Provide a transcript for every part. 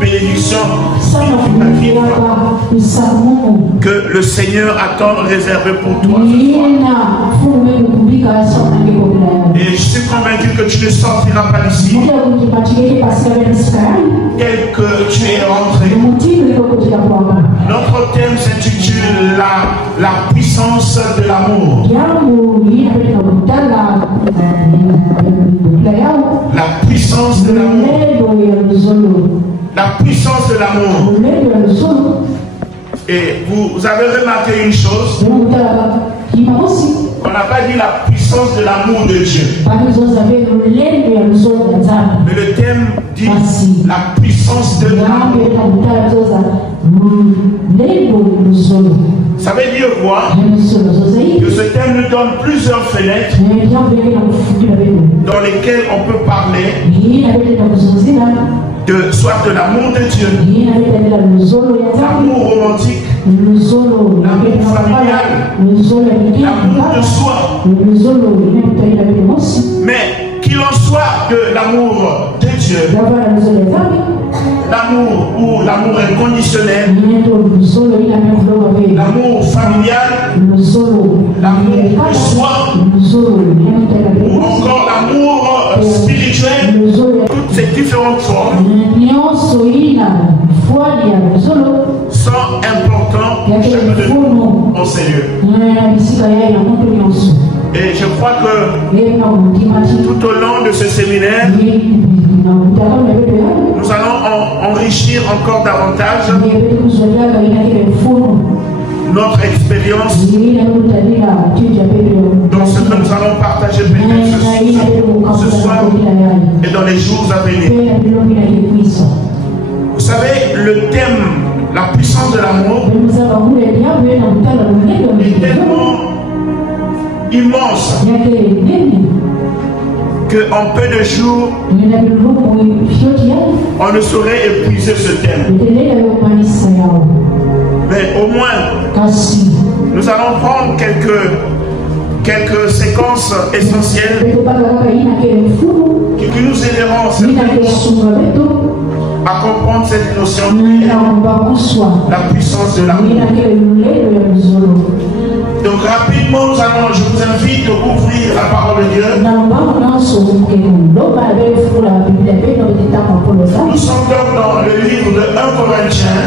bénédiction que le Seigneur a tant réservé pour toi ce soir. Et je suis convaincu que tu ne sortiras pas d'ici tel que tu es rentré. Notre thème s'intitule la puissance de l'amour. La puissance de l'amour. La puissance de l'amour. Et vous avez remarqué une chose. On n'a pas dit la puissance de l'amour de Dieu. Mais le thème dit la puissance de l'amour. Ça veut dire quoi? Que ce thème nous donne plusieurs fenêtres dans lesquelles on peut parler soit de l'amour de Dieu, l'amour romantique, l'amour familial, l'amour de soi. Mais qu'il en soit de l'amour de Dieu, l'amour ou l'amour inconditionnel, l'amour familial, l'amour de soi, ou encore l'amour spirituel, toutes ces différentes formes sont importantes pour chacun de nous en ces lieux. Et je crois que tout au long de ce séminaire, nous allons enrichir encore davantage notre expérience dans ce que nous allons partager peut-être ce soir et dans les jours à venir. Vous savez, le thème, la puissance de l'amour, est tellement immense qu'en peu de jours, on ne saurait épuiser ce thème. Mais au moins, nous allons prendre quelques séquences essentielles qui nous aideront à comprendre cette notion de la puissance de l'amour. Donc rapidement, je vous invite à ouvrir la parole de Dieu. Nous sommes donc dans le livre de 1 Corinthiens.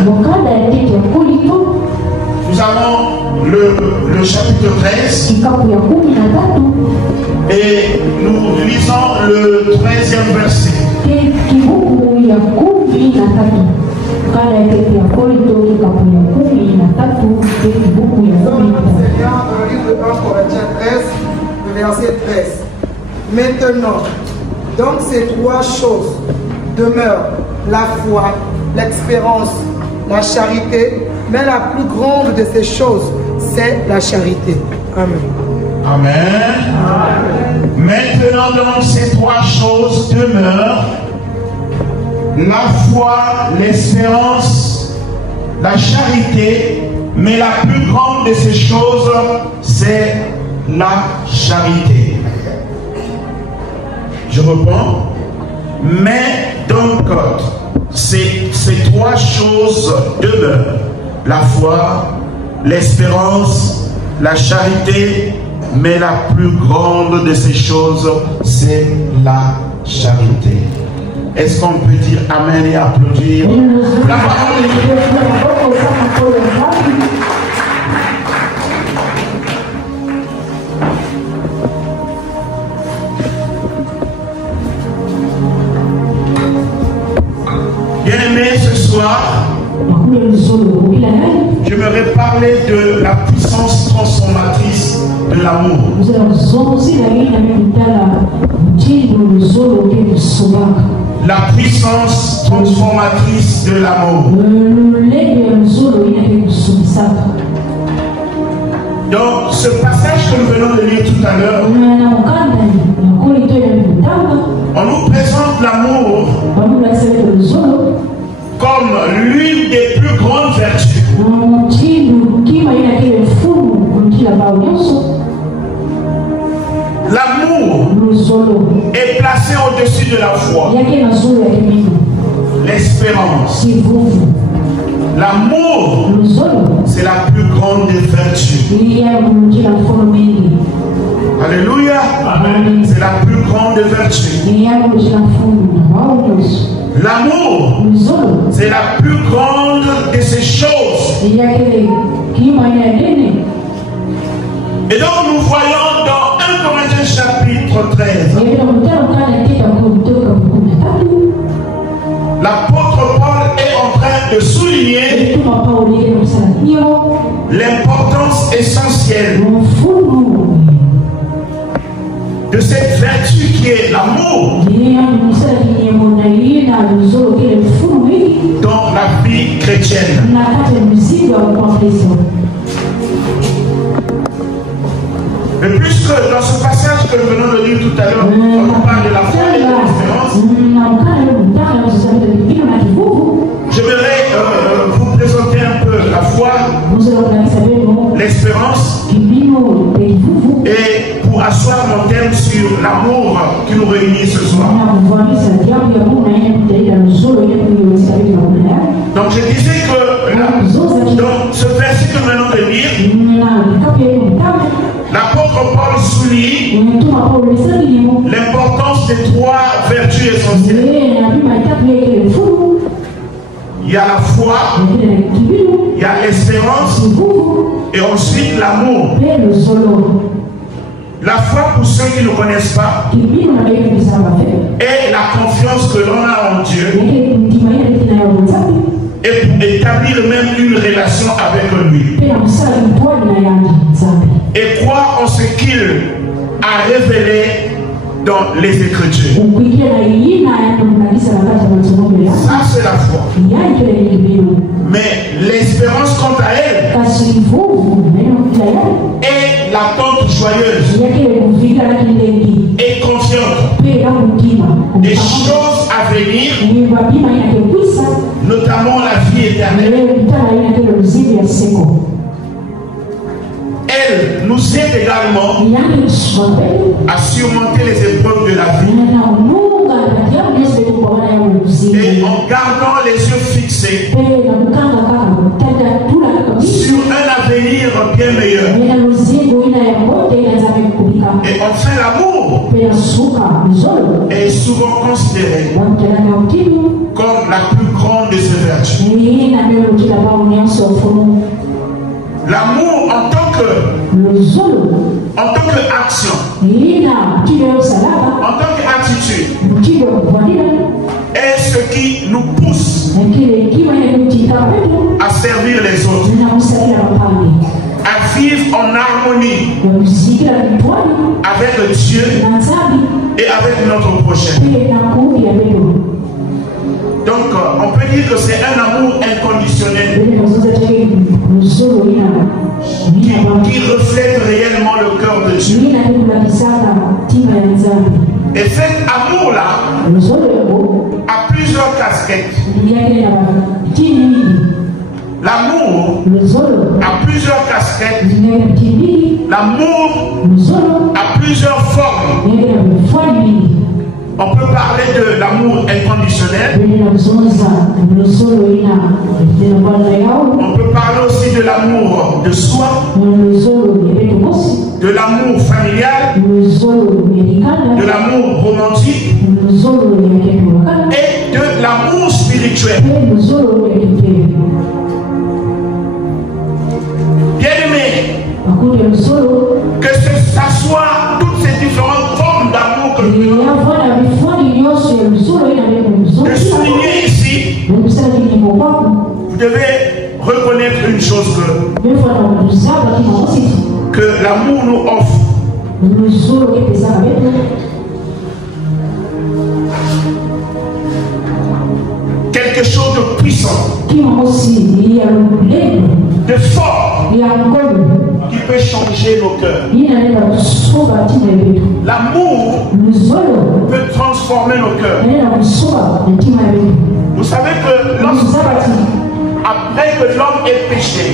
Nous avons le chapitre 13. Et nous lisons le 13e verset. Verset 13. Maintenant, donc ces trois choses demeurent: la foi, l'expérience, la charité, mais la plus grande de ces choses, c'est la charité. Amen. Amen. Amen. Maintenant donc ces trois choses demeurent: la foi, l'espérance, la charité, mais la plus grande de ces choses, c'est la charité. Je reprends. Mais donc ces trois choses demeurent: la foi, l'espérance, la charité, mais la plus grande de ces choses, c'est la charité. Est-ce qu'on peut dire Amen et applaudir? La parole de Dieu. Bien-aimés, ce soir, j'aimerais parler de la puissance transformatrice de l'amour. La puissance transformatrice de l'amour. Donc, ce passage que nous venons de lire tout à l'heure, on nous présente l'amour comme l'une des plus grandes vertus. L'amour est placé au-dessus de la foi. l'espérance. L'amour, c'est la plus grande des vertus. Alléluia. C'est la plus grande des vertus. L'amour, c'est la plus grande de ces choses. Et donc nous voyons dans 1 Corinthiens chapitre 13, l'apôtre Paul est en train de souligner l'importance essentielle de cette vertu qui est l'amour dans la vie chrétienne. Mais puisque dans ce passage que nous venons de lire tout à l'heure, on parle de la foi et de l'espérance, j'aimerais vous présenter un peu la foi, l'espérance, et pour asseoir mon thème sur l'amour qui nous réunit ce soir. Donc je disais que dans ce verset que nous venons de lire, l'apôtre Paul souligne l'importance des trois vertus essentielles. Il y a la foi, il y a l'espérance et ensuite l'amour. La foi, pour ceux qui ne connaissent pas, est la confiance que l'on a en Dieu et pour établir même une relation avec lui. Et croire en ce qu'il a révélé dans les Écritures. Ça, c'est la foi. Mais l'espérance, quant à elle, est l'attente joyeuse et confiante des choses à venir, notamment la vie éternelle. Elle nous aide également à surmonter les épreuves de la vie et en gardant les yeux fixés sur un avenir bien meilleur. Et enfin, l'amour est souvent considéré comme la plus grande de ces vertus. L'amour en tant qu'action, en tant qu'attitude, est ce qui nous pousse à servir les autres, à vivre en harmonie avec Dieu et avec notre prochain. Donc, on peut dire que c'est un amour inconditionnel qui reflète réellement le cœur de Dieu. Et cet amour-là a plusieurs casquettes. L'amour a plusieurs casquettes. L'amour a plusieurs formes. On peut parler de l'amour inconditionnel. On peut parler aussi de l'amour de soi, de l'amour familial, de l'amour romantique et de l'amour spirituel. Bien-aimés, que ce soit toutes ces différentes formes d'amour que nous de souligner ici, vous devez reconnaître une chose que l'amour nous offre. Quelque chose de puissant, de fort, qui peut changer nos cœurs. L'amour peut transformer nos cœurs. Vous savez que après que l'homme est péché,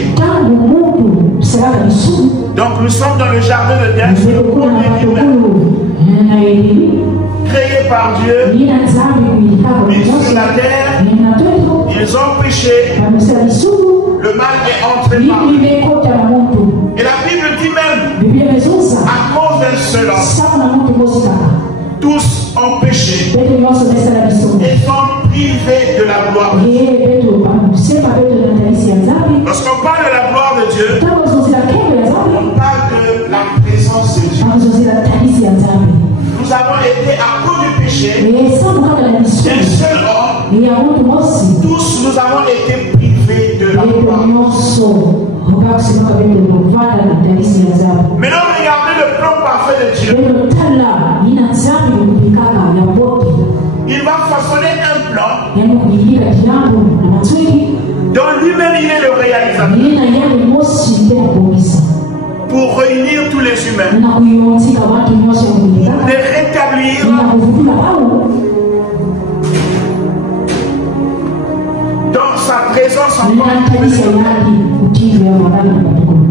donc nous sommes dans le jardin de Dieu. créés par Dieu, mis sur la terre, ils ont péché, le mal est entré par eux. Et la Bible dit même, à cause d'un seul homme, tous ont péché et sont privés de la gloire. Lorsqu'on parle de la gloire de Dieu, on parle de la présence de Dieu. Nous avons été à cause du péché d'un seul homme, tous nous avons été privés de la gloire. Maintenant regardez le plan parfait de Dieu. Il va façonner un plan dont lui-même il est le réalisateur pour réunir tous les humains, pour les rétablir dans sa présence encore.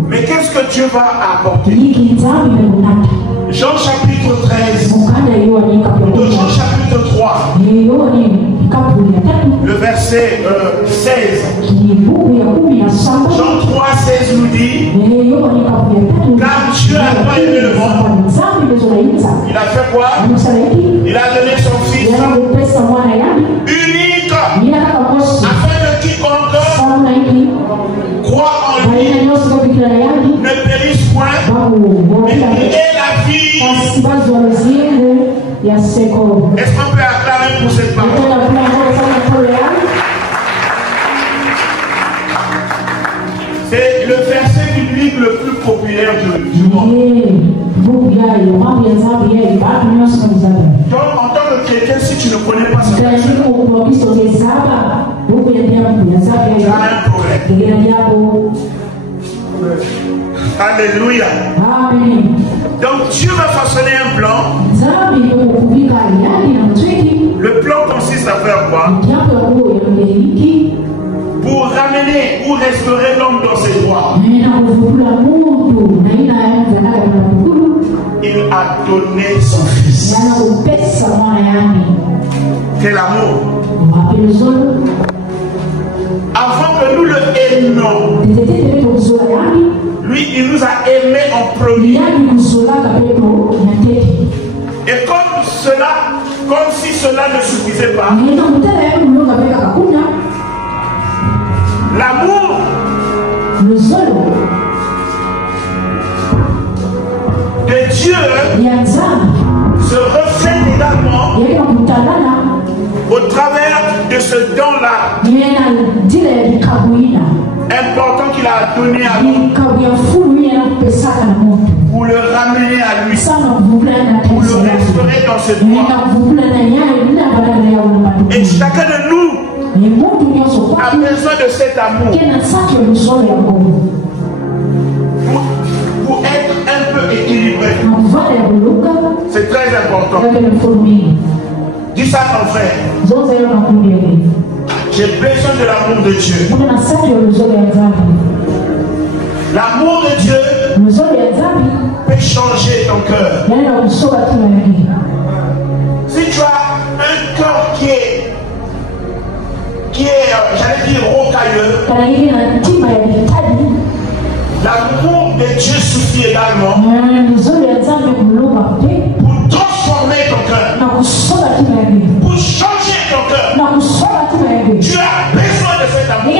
Mais qu'est-ce que Dieu va apporter? Jean chapitre 13, Jean chapitre 3, le verset 16. Jean 3, 16 nous dit, car Dieu a pas aimé le monde. Il a fait quoi? Il a donné son Fils unique, afin que quiconque croit en lui ne périsse point, mais qu'il ait la vie. Est-ce qu'on peut acclamer pour cette parole? C'est le verset biblique le plus populaire du monde. Donc, en tant que chrétien, si tu ne connais pas ce verset, tu as un problème. Alléluia. Amen. Donc Dieu va façonner un plan. Le plan consiste à faire quoi? Pour ramener ou restaurer l'homme dans ses droits. Il a donné son Fils. Quel amour! Avant que nous le aimions, lui, il nous a aimés en premier. Et comme si cela ne suffisait pas, l'amour de Dieu se reflète également au travers de ce don-là important qu'il a donné à nous pour le ramener à lui, pour le restaurer dans ses droits. Et chacun de nous a besoin de cet amour pour être un peu équilibré. C'est très important. Dis ça à ton frère. J'ai besoin de l'amour de Dieu. L'amour de Dieu peut changer ton cœur. Si tu as un cœur qui est j'allais dire rocailleux, l'amour de Dieu suffit également pour transformer ton cœur, pour changer ton cœur. Tu as besoin de cet amour.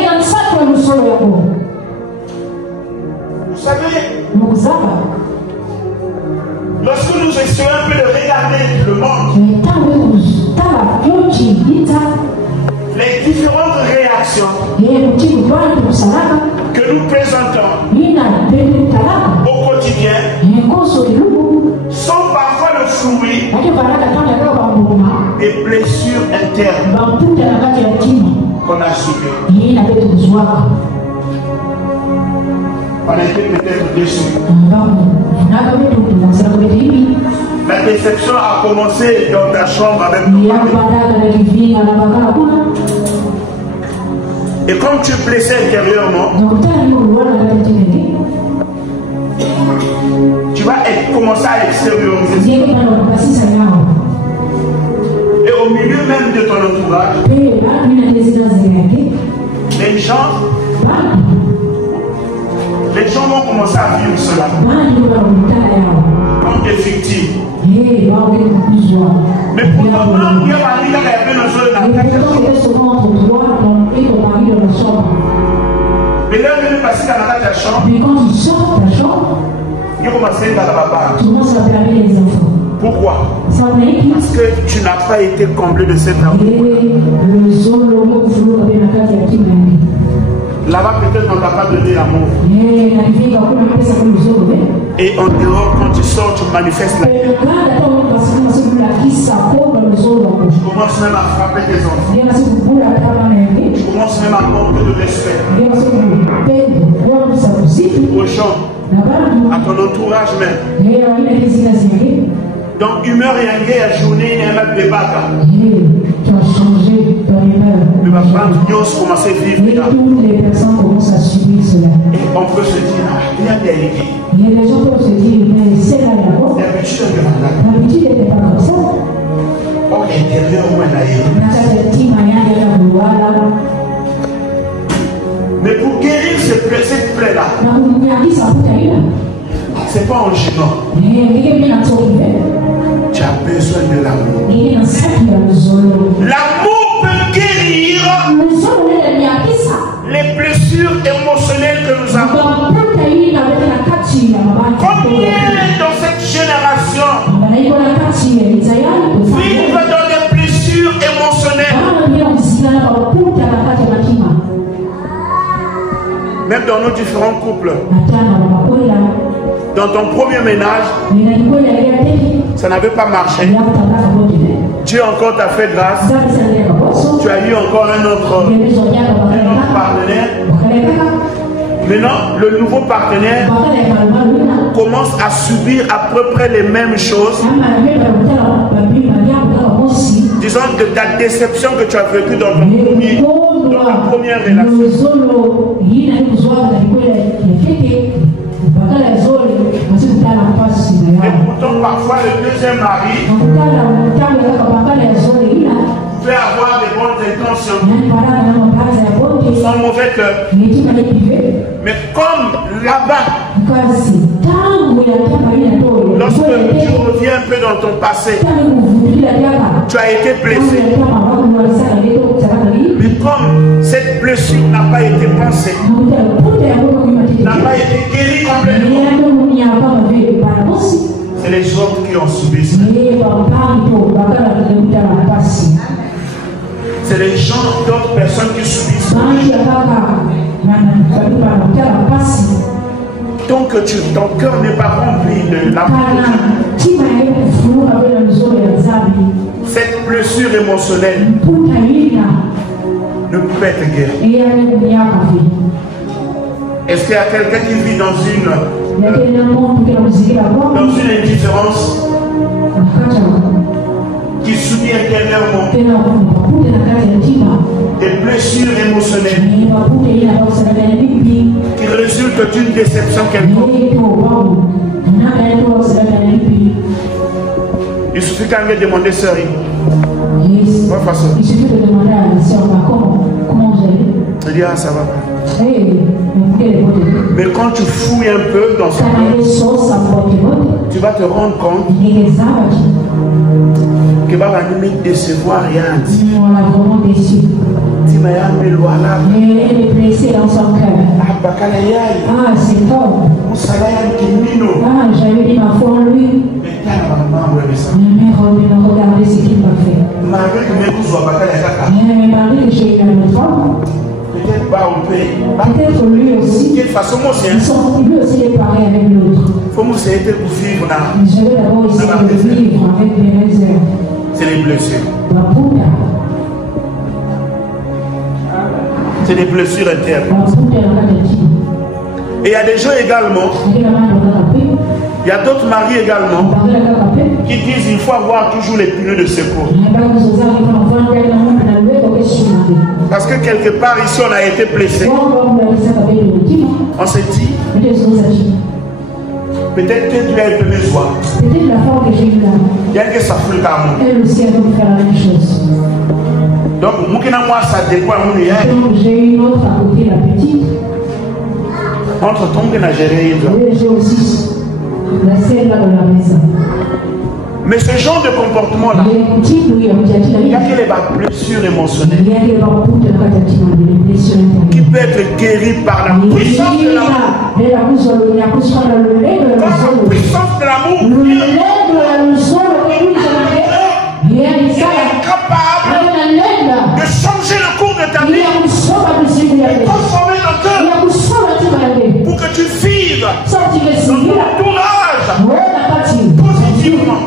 Vous savez, lorsque nous essayons un peu de regarder le monde, les différentes réactions que nous présentons au quotidien sont parfois le fruit des blessures internes qu'on a subies. On a été peut-être déçus. La déception a commencé dans ta chambre avec nous. Et comme tu es blessé intérieurement, tu vas commencer à extérioriser. de ton entourage, les gens vont commencer à vivre cela comme des victimes. Mais pour le moment, il y a mais là, il est passé dans la chambre. Mais quand tu sors de ta chambre, il commence à la tu commences à blâmer les enfants. Pourquoi? Parce que tu n'as pas été comblé de cet amour. Là-bas, peut-être on ne t'a pas donné l'amour. Et en dehors, quand tu sors, tu manifestes la haine. Tu commences même à frapper tes enfants. Tu commences même à manquer de respect aux gens, à ton entourage même. Donc, humeur et un à journée, il y a un débat. Tu as changé ton humeur. Le papa Dios commence à vivre. Et toutes les personnes commencent à subir cela. Et on peut se dire, ah, il y a des ligues. Et les gens peuvent se dire, mais c'est là d'abord. L'habitude n'était pas comme ça. Au intérieur, où elle a eu. Mais pour guérir cette plaie-là, c'est pas en gênant. Tu as besoin de l'amour. L'amour peut guérir les blessures émotionnelles que nous avons. Combien dans cette génération vivent dans des blessures émotionnelles? Même dans nos différents couples. Dans ton premier ménage, ça n'avait pas marché. Dieu encore t'a fait grâce. Tu as eu encore un autre partenaire. Maintenant, le nouveau partenaire commence à subir à peu près les mêmes choses. Disons de ta déception que tu as vécue dans ta première relation. Et pourtant, parfois, le deuxième mari peut avoir des bonnes intentions, sans mauvais cœur. Mais comme là-bas, lorsque tu reviens un peu dans ton passé, tu as été blessé. Mais comme cette blessure n'a pas été pensée, n'a pas été guérie complètement, c'est les autres qui ont subi ça. C'est les gens, d'autres personnes qui subissent ça. Tant que ton cœur n'est pas rempli de l'amour de Dieu, cette blessure émotionnelle ne peut pas être guérie. Est-ce qu'il y a quelqu'un qui vit dans une indifférence, qui subit intérieurement des blessures émotionnelles qui résultent d'une déception quelconque? Il suffit quand même de demander sœur. Il suffit de demander à la sœur comment vous allez. Elle dit ah ça va. Mais quand tu fouilles un peu dans ce tu vas te rendre compte que va venir décevoir rien. Tu m'as amené loin là. Elle est blessée dans son cœur. Ah c'est fort. Ah j'avais mis ma foi en lui. Mais regardez ce qu'il m'a fait. Malgré que j'ai eu une autre femme. Peut-être pas on peut. Peut-être lui aussi. De quelle façon moi c'est lui aussi est pareil avec l'autre. Faut moi c'est être pour vivre là. Je vais d'abord essayer de vivre avec des réserves. C'est les blessures. C'est des blessures internes. Et il y a des gens également. Il y a d'autres maris également qui disent qu'il faut avoir toujours les pneus de secours. Parce que quelque part ici on a été blessé. On s'est dit, peut-être que tu as été besoin. Il y a que ça fout le elle aussi a fait la même chose. Donc, moi, ça dépend de Donc, j'ai une autre à côté, la petite. Entre ton que n'a géré. J'ai aussi la celle là dans la maison. Mais ce genre de comportement-là, il y a que les blessures émotionnelles qui peut être guéri par la puissance de l'amour. Par la puissance de l'amour, il est capable de changer le cours de ta vie, de transformer ton cœur pour que tu vives ton entourage positivement.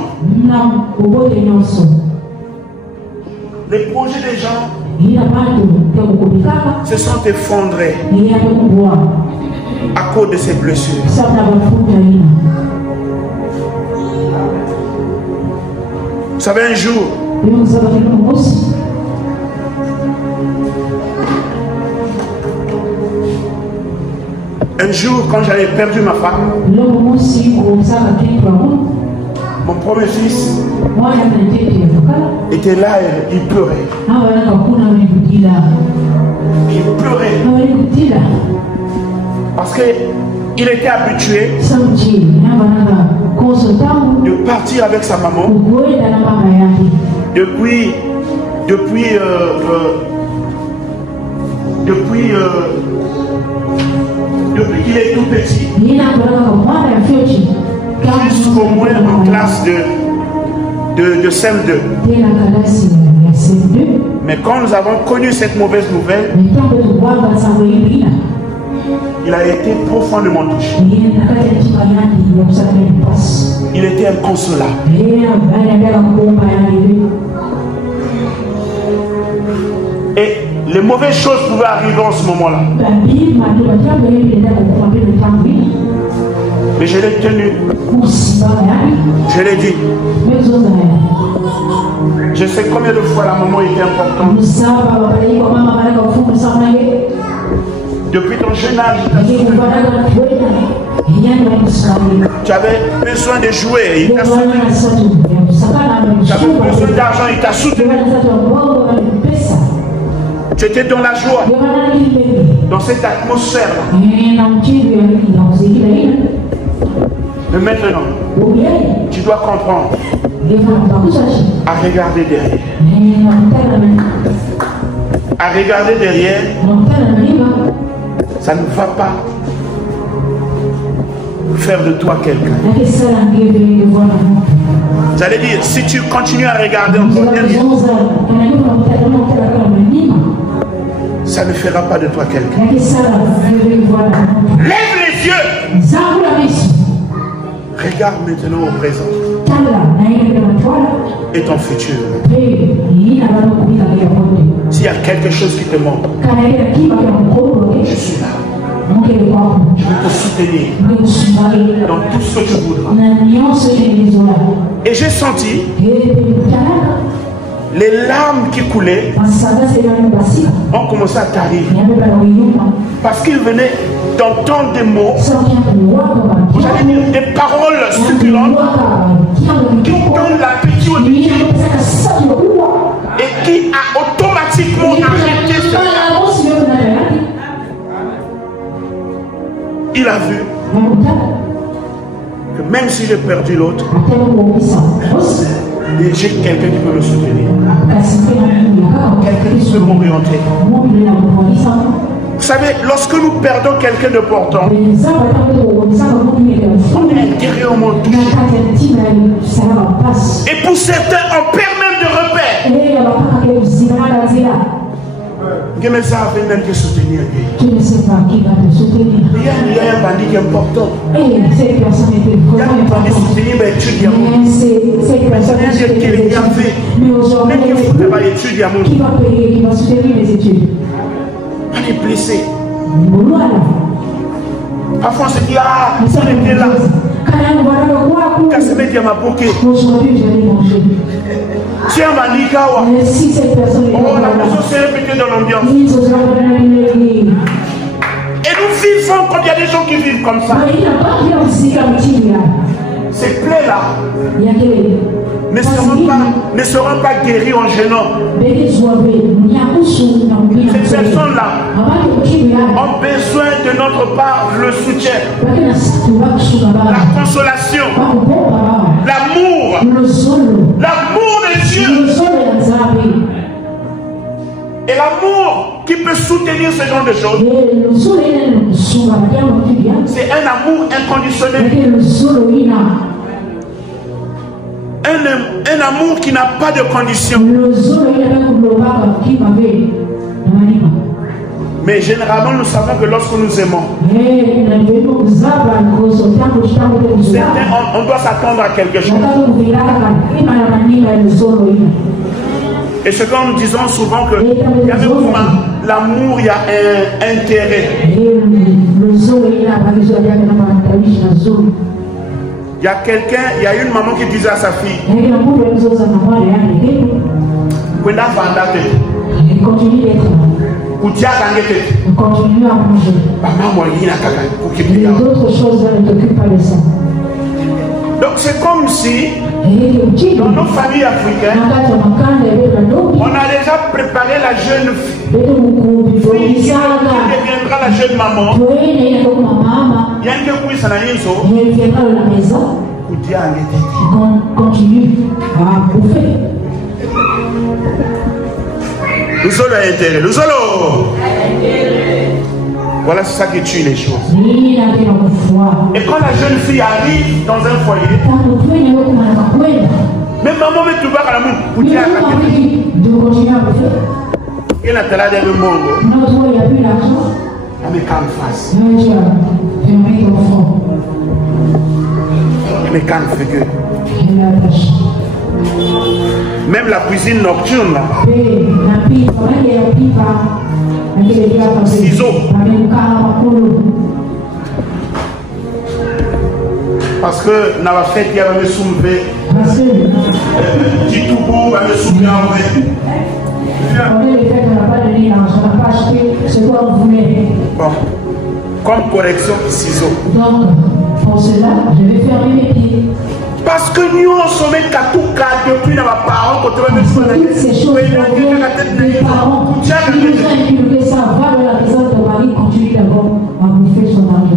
Les projets des gens se sont effondrés à cause de ces blessures. Vous savez, un jour, quand j'avais perdu ma femme, mon premier fils était là et il pleurait. Il pleurait. Parce qu'il était habitué de partir avec sa maman depuis qu'il est tout petit. Jusqu'au moins en classe de CM2. Mais quand nous avons connu cette mauvaise nouvelle, il a été profondément touché. Il était inconsolable. Et les mauvaises choses pouvaient arriver en ce moment-là. Mais je l'ai tenu. Je l'ai dit. Je sais combien de fois la maman était importante. Depuis ton jeune âge, tu avais besoin de jouer, il t'a soutenu. Tu avais besoin d'argent, il t'a soutenu. Tu étais dans la joie, dans cette atmosphère-là. Mais maintenant, tu dois comprendre à regarder derrière. À regarder derrière, ça ne va pas faire de toi quelqu'un. J'allais dire, si tu continues à regarder encore derrière, ça ne fera pas de toi quelqu'un. Lève les yeux. Regarde maintenant au présent et ton futur. S'il y a quelque chose qui te manque, je suis là. Je vais te soutenir dans tout ce que tu voudras. Et j'ai senti les larmes qui coulaient ont commencé à t'arriver. Parce qu'il venait d'entendre des mots, j'allais dire des paroles succulentes qui donnent l'appétit au Dieu et qui a automatiquement arrêté ce larmes. Il a vu que même si j'ai perdu l'autre, j'ai quelqu'un qui peut me soutenir. Quelqu'un qui peut m'orienter. Vous savez, lorsque nous perdons quelqu'un de portant, on est intérieurement touché. Et pour certains, on perd même de repères. Que me ça fait même que soutenir. Tu ne sais pas qui va te soutenir. Il y a un bandit qui est important. Et cette personne est importante. Cette personne est mais aujourd'hui, qui va payer, qui va soutenir les études. On est blessé. Parfois on se dit, ah, on était là. Aujourd'hui, j'allais manger. Mais si cette personne est là, la personne s'est répétée dans l'ambiance. Et nous vivons quand il y a des gens qui vivent comme ça. Ces plaies-là ne seront pas guéris en jeûnant. Ces personnes-là ont besoin de notre part le soutien, la consolation, l'amour de Dieu. Et l'amour qui peut soutenir ce genre de choses, c'est un amour inconditionnel. Un amour qui n'a pas de condition. Mais généralement, nous savons que lorsque nous aimons, certains, on doit s'attendre à quelque chose. Et ce que nous disons souvent que il y a l'amour, il y a un intérêt. Il y a quelqu'un, il y a une maman qui disait à sa fille, continue d'être là. D'autres choses ne t'occupent pas de ça. Donc c'est comme si dans nos familles africaines, on a déjà préparé la jeune fille qui deviendra la jeune maman. Il y a une couille à la maison. Continue à bouffer. Le solo a intérêt. Le solo. Voilà, c'est ça qui tue les choses. Et quand la jeune fille arrive dans un foyer, même maman veut tout voir à la main. Et la télé de monde. Elle me calme face. Elle me calme figure. Même la cuisine nocturne là. Ciseaux. Parce que dans la fête, il y avait me soulever. Du tout beau, va me soulever en vrai. Bon. Comme correction, ciseaux. Donc, pour cela, je vais fermer mes pieds. Parce que nous sommes Katouka depuis nos parents, quand on ces choses des parents qui nous ont inculqué ça, va dans la maison de mari, continue d'abord à bouffer son mari.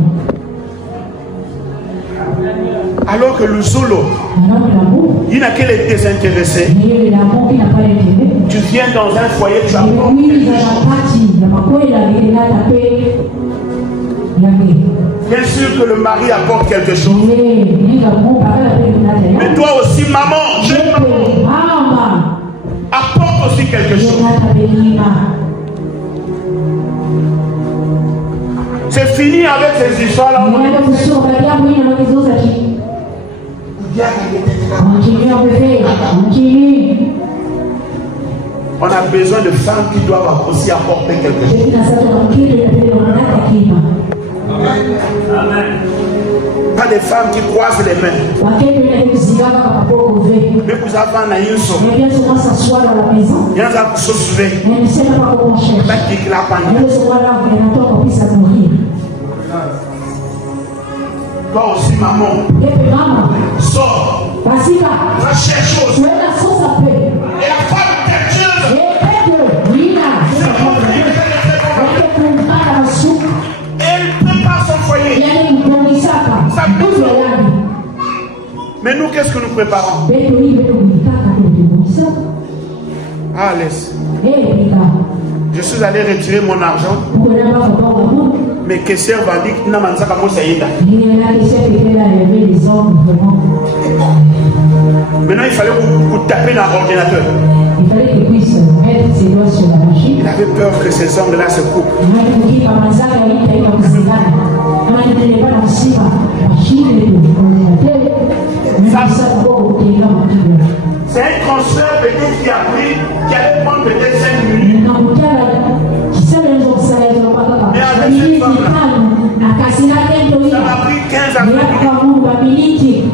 Alors que le solo, il n'a qu'elle est désintéressé. Tu viens dans un foyer, tu apportes bien sûr que le mari apporte quelque chose. Mais toi aussi, maman, jeune maman, apporte aussi quelque chose. C'est fini avec ces histoires-là. On a besoin de femmes qui doivent aussi apporter quelque chose. Pas des femmes qui croisent les mains. Mais vous avez un aïsso. Il y a un sauvé. Toi aussi, maman. Sors. Recherche chose. Et la femme têteuse. Elle prépare son foyer. Mais nous, qu'est-ce que nous préparons? Ah, laisse. Je suis allé retirer mon argent. Mais caissière va dire que Namanzaka Mosaïda. Maintenant, il fallait vous taper dans l'ordinateur. Il fallait qu'il puisse mettre ses doigts sur la machine. Il avait peur que ces ongles-là se coupent. C'est un transfert peut-être qui a pris, qui allait prendre peut-être 5 minutes. Mais avec cette femme-là, ça m'a pris 15 à 20 minutes.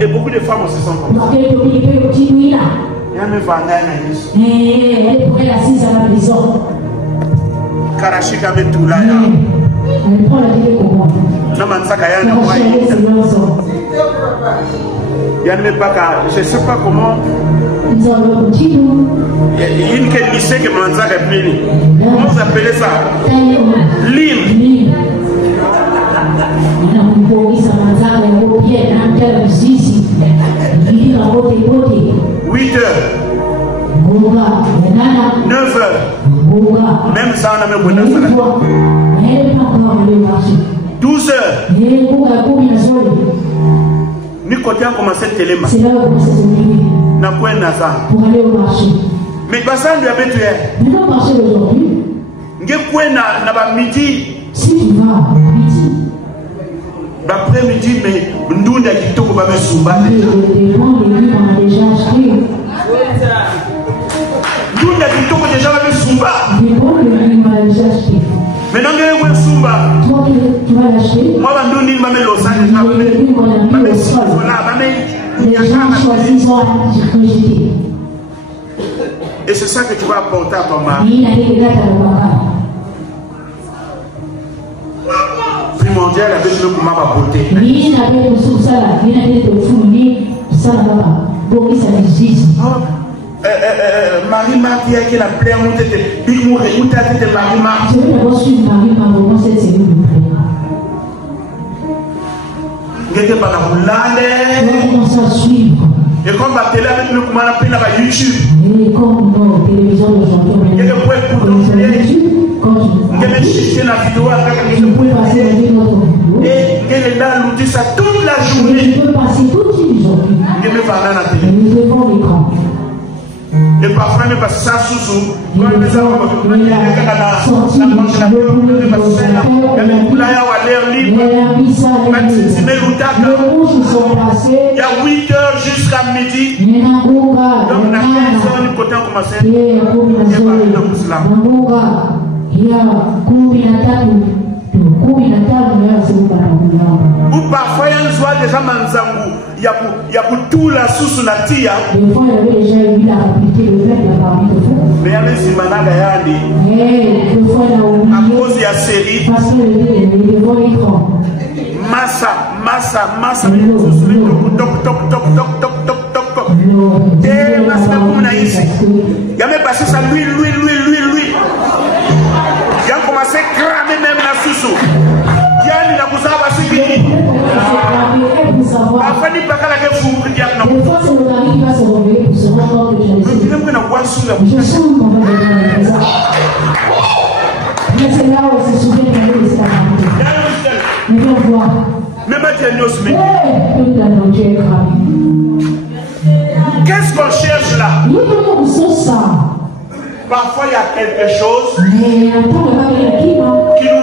Et beaucoup de femmes aussi sont comme ça. Il y a même Vandaïs. Elle pourrait assise à la maison. Karachika Metula. Elle prend la télé pour moi. Namanzaka Yana. Il n'y a pas qu'à, je ne sais pas comment. Il y a une qui lycée qui m'a dit comment vous appelez ça? Lim. Huit heures. 9 heures. Même ça, on a mis 12 heures. Nous côté a commencé à télé. C'est là où on commence à se lever pour aller au marché. Mais pas ça, nous avons tué. Mais non, marché aujourd'hui. Si tu vas à midi. L'après-midi, mais nous avons dit que nous avons souba. Les légumes, on a déjà acheté. Nous avons dit que nous avons déjà souba. Les bons légumes, on a déjà acheté. Maintenant, nous avons souba. Toi, tu vas l'acheter. Moi, je vais vous dire les gens choisissent à rejeter. Et c'est ça que tu vas apporter à ton mari. Primordial avec le comment va porter. Marie-Marc qui a la plaie, on était big mourir, où t'as été Marie-Marc. Je vais d'abord suivre Marie-Marc pendant cette semaine. Et comme la télé avec le comment on appelle la YouTube. Et comme nos télévisions d'aujourd'hui, il y a des points pour nous. Il y a des chiffres dans la vidéo avec je peux passer la vie notre vidéo. et il y a là l'outil ça toute la journée. Je peux passer toute une journée. Il y a des parents dans la Et télé. nous devons l'écran. Et parfois même parce que ça sous-sous. Quand on met ça, on va Il y a sorti le poulet dans sa terre. Les bouches sont passées. Il y a 8 heures jusqu'à midi. Donc, on a 15 heures du côté, on commence à ou parfois il y a une joie déjà manzangu. Il y a pour tout la sous la tia. Des fois, il y avait déjà eu la rapidité de faire la partie de fou. Mais il y a même si manada yandi. Des fois, il a À oublié. cause de la série. Parce que le devant l'écran. Massa. Il y a même passé ça, l'huile. Il a commencé à cramer même la sous. Il y a une aboussa passé qui après il pas qu'à la fou qui a non. Des fois, c'est le mari qui va se réveiller pour se rendre compte que je l'ai Je n'aime pas voir sous la Je sens qu'on va devenir ça. Mais c'est là où se souvient qu'il y a eu les stars. Mais on voit. même à Diagnos, mais qu'est-ce qu'on cherche là? Parfois il y a quelque chose qui nous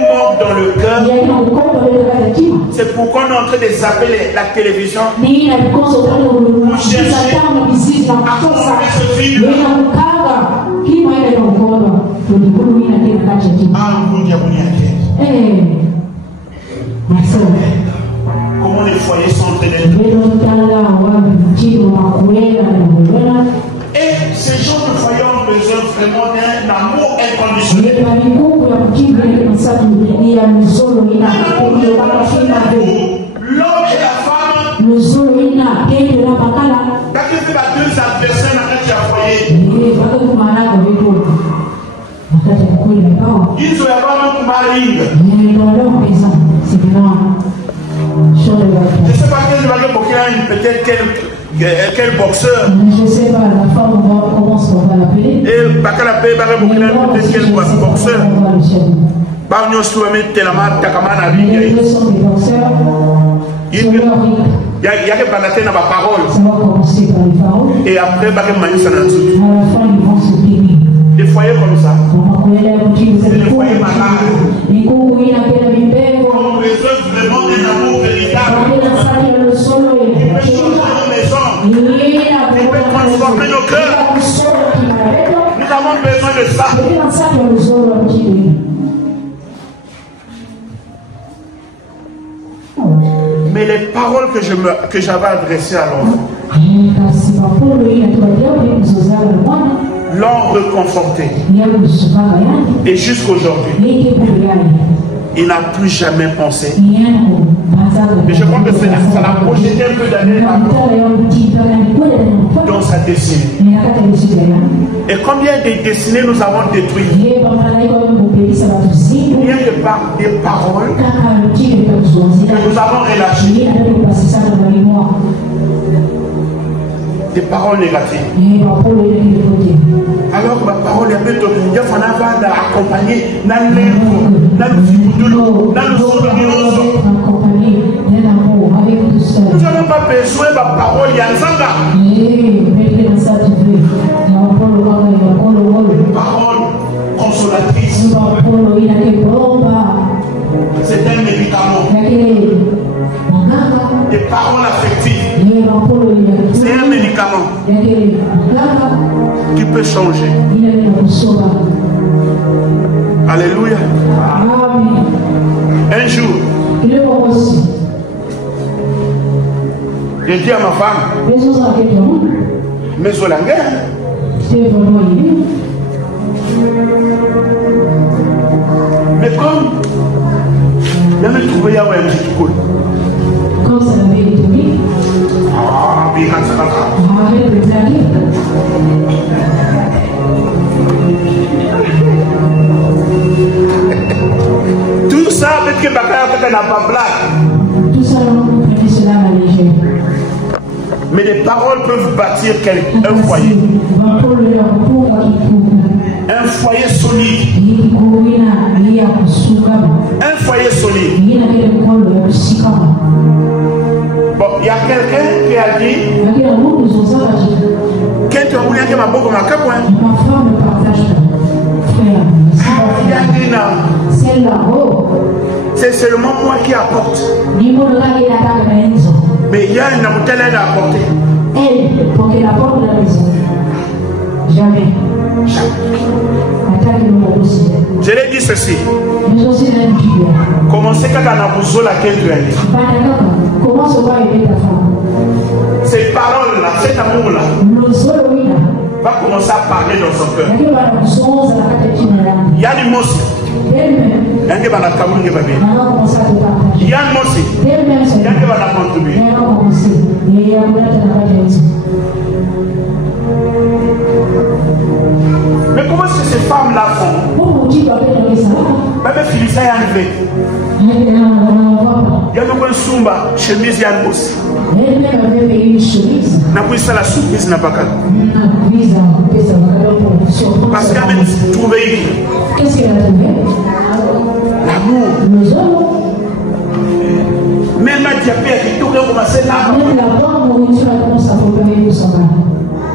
manque dans le cœur. C'est pourquoi on est en train de zapper la télévision pour chercher à trouver ce film. Comment les foyers sont en train d'être. Et ces gens de foyer ont besoin vraiment d'un amour inconditionnel. L'homme et la femme, quand tu fais deux adversaires dans un foyer, ils ont vraiment un ring. Je ne sais pas quel peut-être quel boxeur. Je ne sais pas, la femme, comment on va l'appeler. Et peut-être quel boxeur. Il y a que balater dans ma parole. Et après, à la fin, ils vont se bénir. Des foyers comme ça. C'est des foyers malades. Ils ont besoin vraiment d'un amour véritable. Il peut changer nos maisons. Il peut transformer nos cœurs. Nous avons besoin de ça. Mais les paroles que j'avais adressées à l'enfant l'ont reconforté. Et jusqu'aujourd'hui, il n'a plus jamais pensé Et je crois que ça l'a projeté un peu d'années dans sa destinée. Et combien de destinées nous avons détruites? Il y a des paroles que nous avons relâchées. Des paroles négatives. Alors que ma parole est plutôt, il faut accompagner dans le nous n'avons pas besoin de ma parole, il y a un zanga. Parole consolatrice. C'est un médicament. Des paroles affectives. C'est un médicament qui peut changer. Alléluia. Un jour, j'ai dit à ma femme, mais sur la guerre, mais comme il y a trouvé un petit coup. Quand ça avait été mis, arrête de blaguer. Tout ça, peut-être que Bakaya n'a pas blague. Tout ça, on prenait cela à la légère. Mais les paroles peuvent bâtir un foyer. Un foyer solide. Un foyer solide. Bon, il y a quelqu'un qui a dit quand tu as voulu que ma boue ma cape, c'est seulement moi qui apporte. Mais il y a une bouteille à apporter. Elle, pour qu'elle apporte la maison. Jamais. Je l'ai dit ceci. Commencez quand on a besoin laquelle tu es. Comment se va aider ta femme? Ces paroles-là, cet amour-là, va commencer à parler dans son cœur. Il y a des mots. Il y a des mais comment est-ce que ces femmes-là font? Même Philissa est arrivé. Il y a une soumba, chemise, il y a une mousse. N'a pas ça la surprise, n'a pas qu'à. Parce qu'elle a trouvé. Qu'est-ce qu'elle a trouvé? L'amour. Même la diabète qui tourne comme ça là. Même la bonne nourriture a commencé à préparer son mari.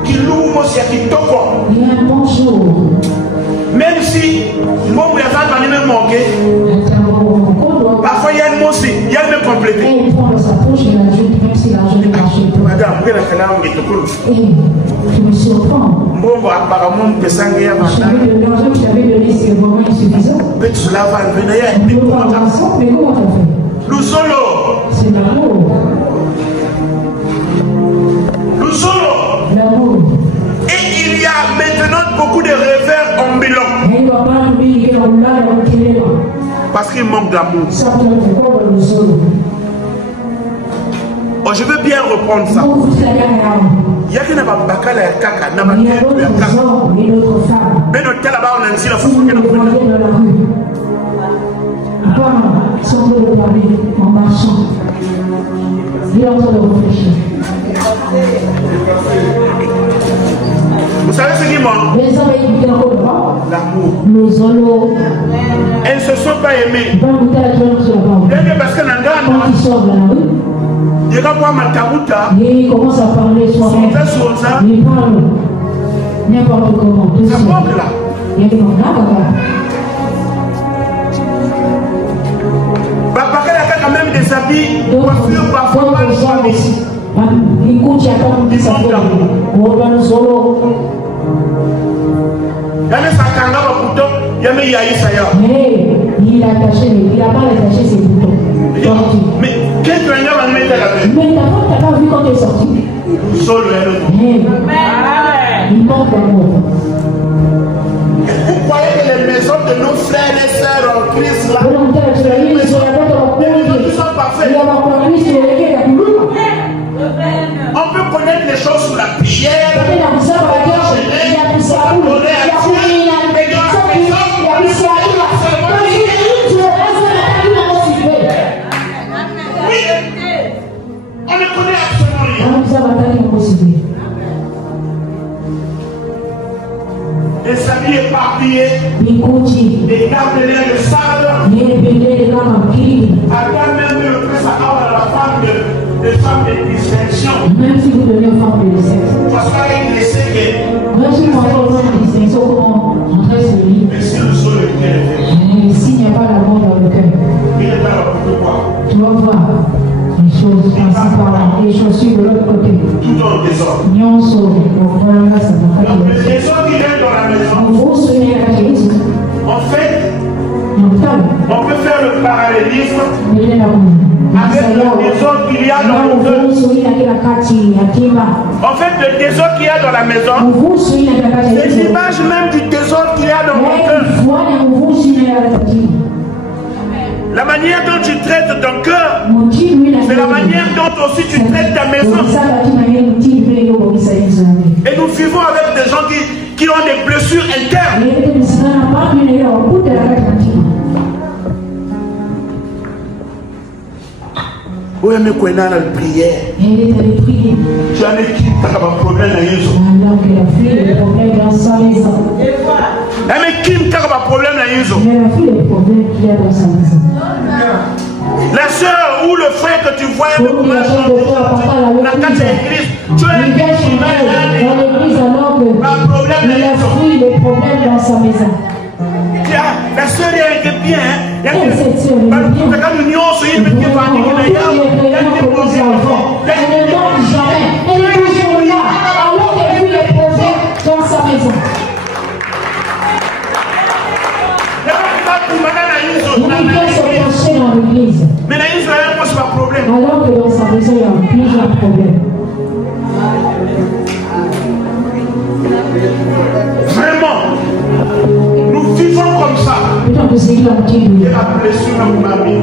Qui loue moi si qui toque. Il y a un bon jour. Même si moi je vais même manquer. Parfois il y a une mousse, il y a une complété. Et il prend dans sa poche et l'ajoute même si l'argent est caché. Madame, vous avez fait là on est tout cool. Je me surprends. Bon apparemment que ça y a maintenant. L'argent que tu avais donné c'est vraiment insuffisant. Mais tu l'as vendu mais comment tu as fait? Nous solo. C'est l'amour. Nous solo. L'amour. Et il y a maintenant beaucoup de rêveurs ambulants. Parce qu'il manque d'amour. Oh, je veux bien reprendre ça. Il y a qui n'a pas bakala ya kaka, n'a pas de ya kaka. Mais notre là-bas on a dit la façon que nous prenons. En marchant. Il est en train de réfléchir. Vous savez ce qui manque? L'amour. Elles ne se sont pas aimées. Parce que il y a quoi ma tabuta. Il commence à parler soi-même. Il parle n'importe comment. Ça manque là. Il y a des moments là. Bakala a quand même des habits. Parfois mal choisis. Écoute, j'attends que ça soit. On va nous solo. Il y a des sakanga bakuto, il y a des yaïsa ya. Mais il a attaché, il n'a pas attaché ses boutons. Mais qu'est-ce que tu as mis là? Mais d'abord, tu n'as pas vu quand tu es sorti. Solo et l'autre. Il manque d'amour. Vous croyez que les maisons de nos frères et sœurs en Christ là, Ils sont parfaits. Des habits éparpillés, des gardeliers de sable, Adam même le fait ça à la femme de femmes de distinction. Même si vous donnez aux femmes de sexe. Parce qu'il sait que même si vous avez aux femmes de distinction, comment entrer sur lui. mais si le sol est bien fait, s'il n'y a pas l'amour dans le cœur, il est dans le pourquoi. tu vas voir les choses principales, les chaussures de l'autre côté. Tout dans le désordre. Donc, le désordre qui est dans la maison, en fait, on peut faire le parallélisme avec le désordre qu'il y a dans le cœur. En fait, le désordre qu'il y a dans la maison, c'est l'image même du désordre qu'il y a dans mon cœur. La manière dont tu traites ton cœur, c'est la manière dont aussi tu traites ta maison. Et nous vivons avec des gens qui ont des blessures internes. Oui, mais quand on a la prière, tu as un problème dans Yesu. Mais qui me un problème dans Yesu? La soeur ou le frère que tu vois, tu as un problème dans sa maison. La soeur est bien. Elle ne demande jamais. Elle est toujours là. Alors qu'elle vit les projets dans sa maison. Mais là, il pose pas problème. Alors que dans sa maison, il y a plusieurs problèmes. Vraiment, nous vivons comme ça. Et la blessure dans ma vie.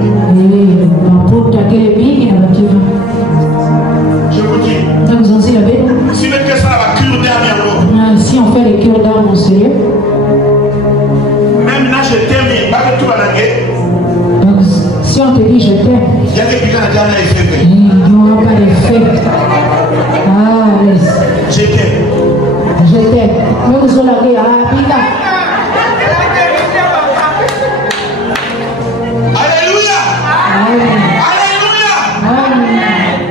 Je vous dis, si le cœur ça va cure dernièrement. Si on fait les cures d'âme, mon Seigneur. Même là, je termine. Pas que tout va la guerre. Donc, si on te dit je t'aime, il y a des gens qui ont effet. Il n'y aura pas d'effet. Ah, laisse. Je t'aime. Je t'aime. Nous sommes là. Alléluia. Alléluia.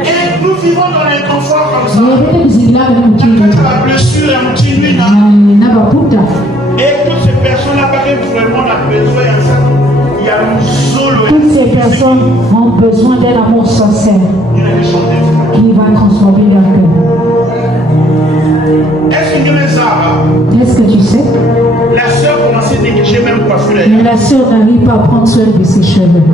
Et nous vivons dans l'inconfort comme ça. La blessure est continue. Et toutes ces personnes-là, pas que vraiment la besoin, il y a un solo. Toutes ces personnes ont besoin d'un amour sincère qui va transformer leur cœur. Est-ce que tu sais? La soeur commence à négliger même coiffure. Mais la soeur n'arrive pas à prendre soin de ses cheveux.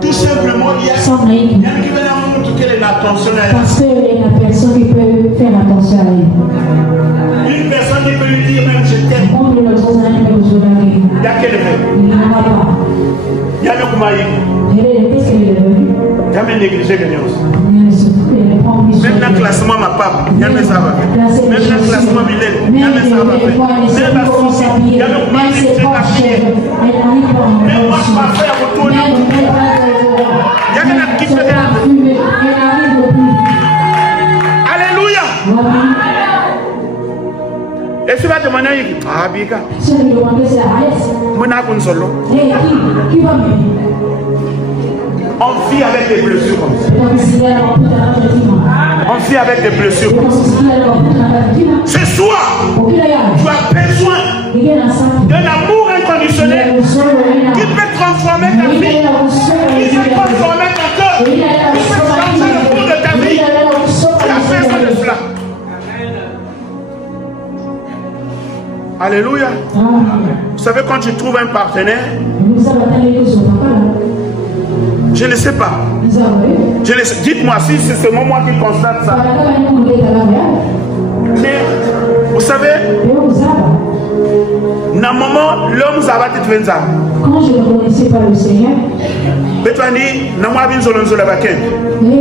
Tout simplement, il y a qui va montrer quelle est l'attention à elle. Parce qu'il y a une personne qui peut faire attention à elle. Une personne qui peut lui dire même je t'aime. Il y a quel effet? Il n'y en a pas. Il y a le Koumaï. Qu'est-ce qu'il est devenu? Il y a même négligé que nous. Même dans le classement, ma pape, il y a même ça va faire. Même dans le classement, Mylène, il y a même ça va faire. Même la souci, il y a le Koumaï qui fait la prière. Même moi, je vais faire retour. Il y a quelqu'un qui fait rien. Alléluia. Et tu vas demander ah, Bika. On vit avec des blessures comme ça. On vit avec des blessures comme ça. Ce soir, tu as besoin d'un amour inconditionnel qui peut transformer ta vie, qui peut transformer ton cœur, qui peut changer le cours de ta vie. Tu as besoin de cela. Alléluia. Vous savez, quand tu trouves un partenaire, je ne sais pas. Dites-moi si c'est seulement moi qui constate ça. Mais vous savez, normalement, l'homme va te faire ça. Quand je ne connaissais pas le Seigneur, et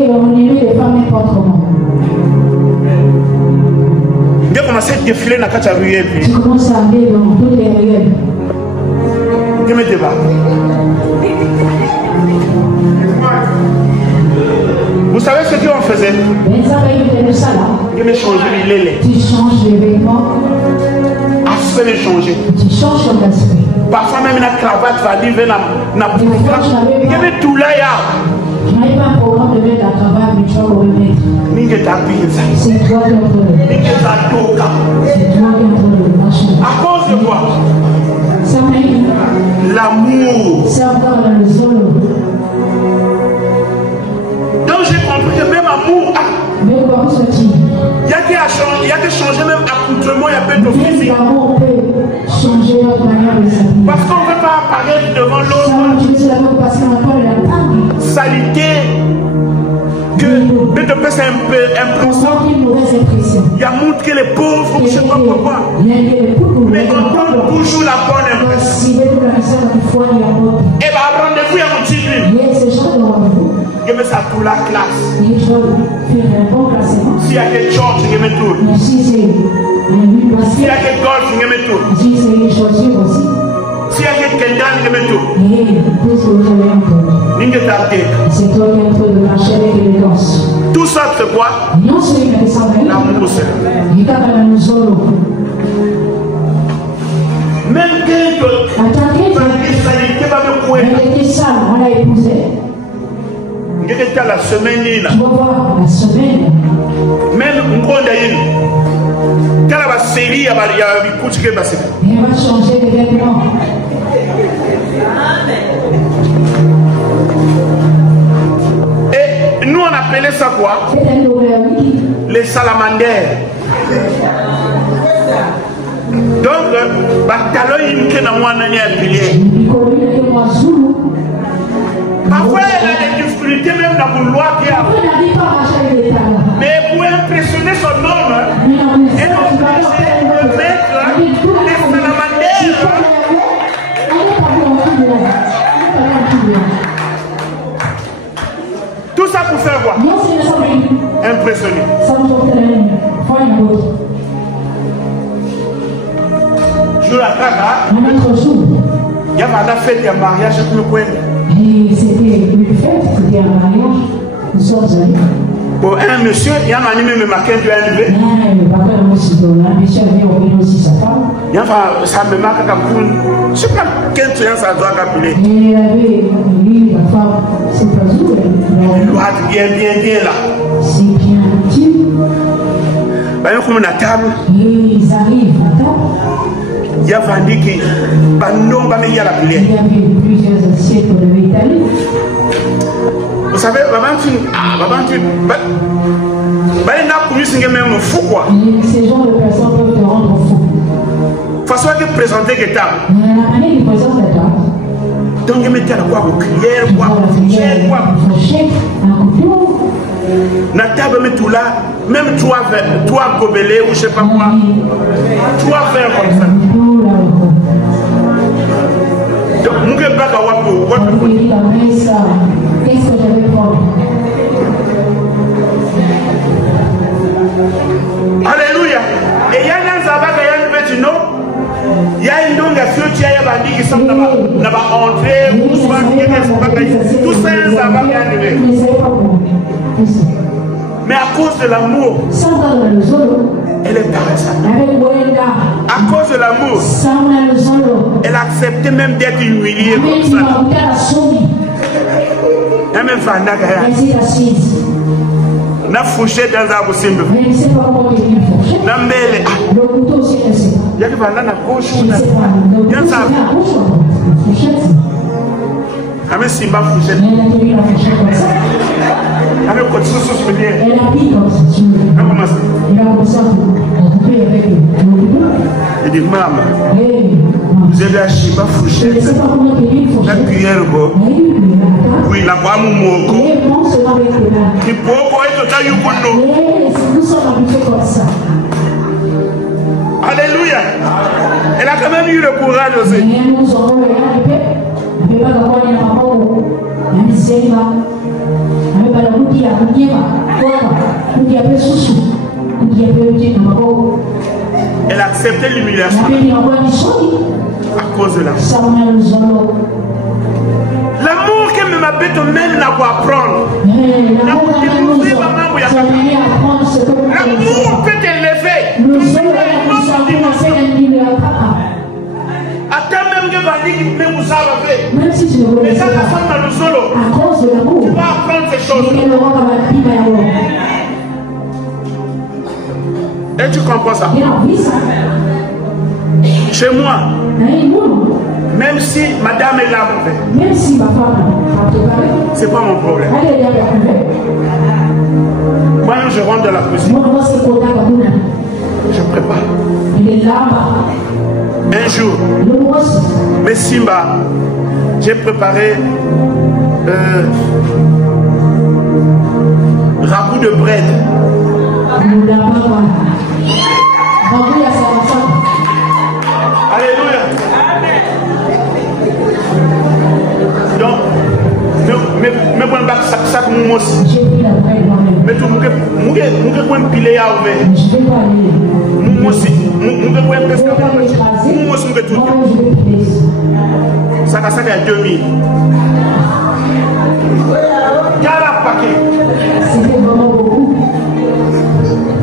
on aimait les femmes n'importe comment. Tu commences à défiler dans la ruelle. Tu commences à aller dans toutes les ruelles. Je me débat. Vous savez ce qu'on faisait? Je me changeais les laits. Tu changes les vêtements. Aspect de changer. Tu changes ton aspect. Parfois même la cravate va dire na programme. Il y avait tout là. Je n'avais pas un programme de mettre la cravate, mais tu vas le remettre. C'est toi qui es en train de le marcher. À cause de quoi? L'amour. C'est encore dans le solo. Donc j'ai compris que même amour, il y a que changer même accoutrement, il y a peu de physique. L'amour peut changer notre manière de s'habiller. Parce qu'on ne veut pas apparaître devant l'autre. Salité. Que de peu c'est un peu impressionnant. Il y a montré que les pauvres, je ne sais pas pourquoi. Mais on donne toujours la bonne impression. Et bien, rendez-vous à mon titre. Je mets ça pour la classe. S'il y a quelque chose, je mets tout. S'il y a quelque golf, je mets tout. S'il y a quelque chose, je mets tout. C'est toi qui es en train de marcher avec élégance. Tout ça, c'est quoi? L'amour, c'est même on l'a épousé. La semaine, tu vas voir la semaine. même quand la série, il y a on va changer de vêtements. Et nous on appelait ça quoi? Les salamandères. Donc, parfois elle a des difficultés même dans mon loi qui a. Mais pour impressionner son homme, elle a obligé de mettre des salamandères. Tout ça pour faire quoi? Impressionner. Jour la traque, il y a la fête de mariage pour le coin. C'était une fête, c'était un mariage. Nous sommes allés. Bon, un monsieur, il y a un animé me marqué du élevé. Il y a ça me marque comme pour. Je ne sais pas quel truc ça doit appeler. Il avait lui, la femme, c'est pas sûr. Il doit être bien là. C'est bien petit. Comme on a table. Ils arrivent à table. Il y a vendu qui. Il y a plusieurs assiettes pour le Italie. Vous savez, ces gens de personnes peuvent te rendre fou. Façon de présenter que table. La manière de présenter la table. Donc, il mettait quoi? Au cuillère, quoi? Au fourchette, un couteau. La table, mais tout là, même toi gobelé ou je sais pas quoi. Toi faire comme ça. Donc, nous ne pouvons pas avoir pour. Qu'est-ce que j'avais prendre? Alléluia. Et il y a un sabbat qui a un petit nom. Il y a une longue action qui a bandit qui sont là-bas entrée, tout ça est un sabbat qui est arrivé. Mais à cause de l'amour, elle est pareille. À cause de l'amour, elle a accepté même d'être humiliée comme ça. Elle même fait na fourchette dans un possible. Na mbele. Il y a qui va là na gauche. Il y a ça. Avec Simba fourchette. Avec quoi tu se bien. Comment ça? Il dit maman. Vous avez acheté ma fourchette. La cuillère. Oui, la voix moumogo. Il faut être total yukundo. Alléluia. Elle a quand même eu le courage aussi. Elle a accepté l'humiliation à cause de l'amour. L'amour que ma bête même n'a pas apprendre. L'amour que nous l'amour peut t'élever. Même si tu ne connais pas, à cause de l'amour, tu vas apprendre ces choses. Et tu comprends ça? Chez moi, même si madame est là, même si ma femme a préparé, c'est pas mon problème. Moi, je rentre dans la cuisine. Je prépare. Un jour, mais Simba, j'ai préparé ragoût de bread. Alléluia. Donc, mais bon, ça nous aussi. Mais tout le monde pilé à ouvrir. Nous aussi, nous aussi, ça a 2000. Quel paquet? C'était vraiment beaucoup.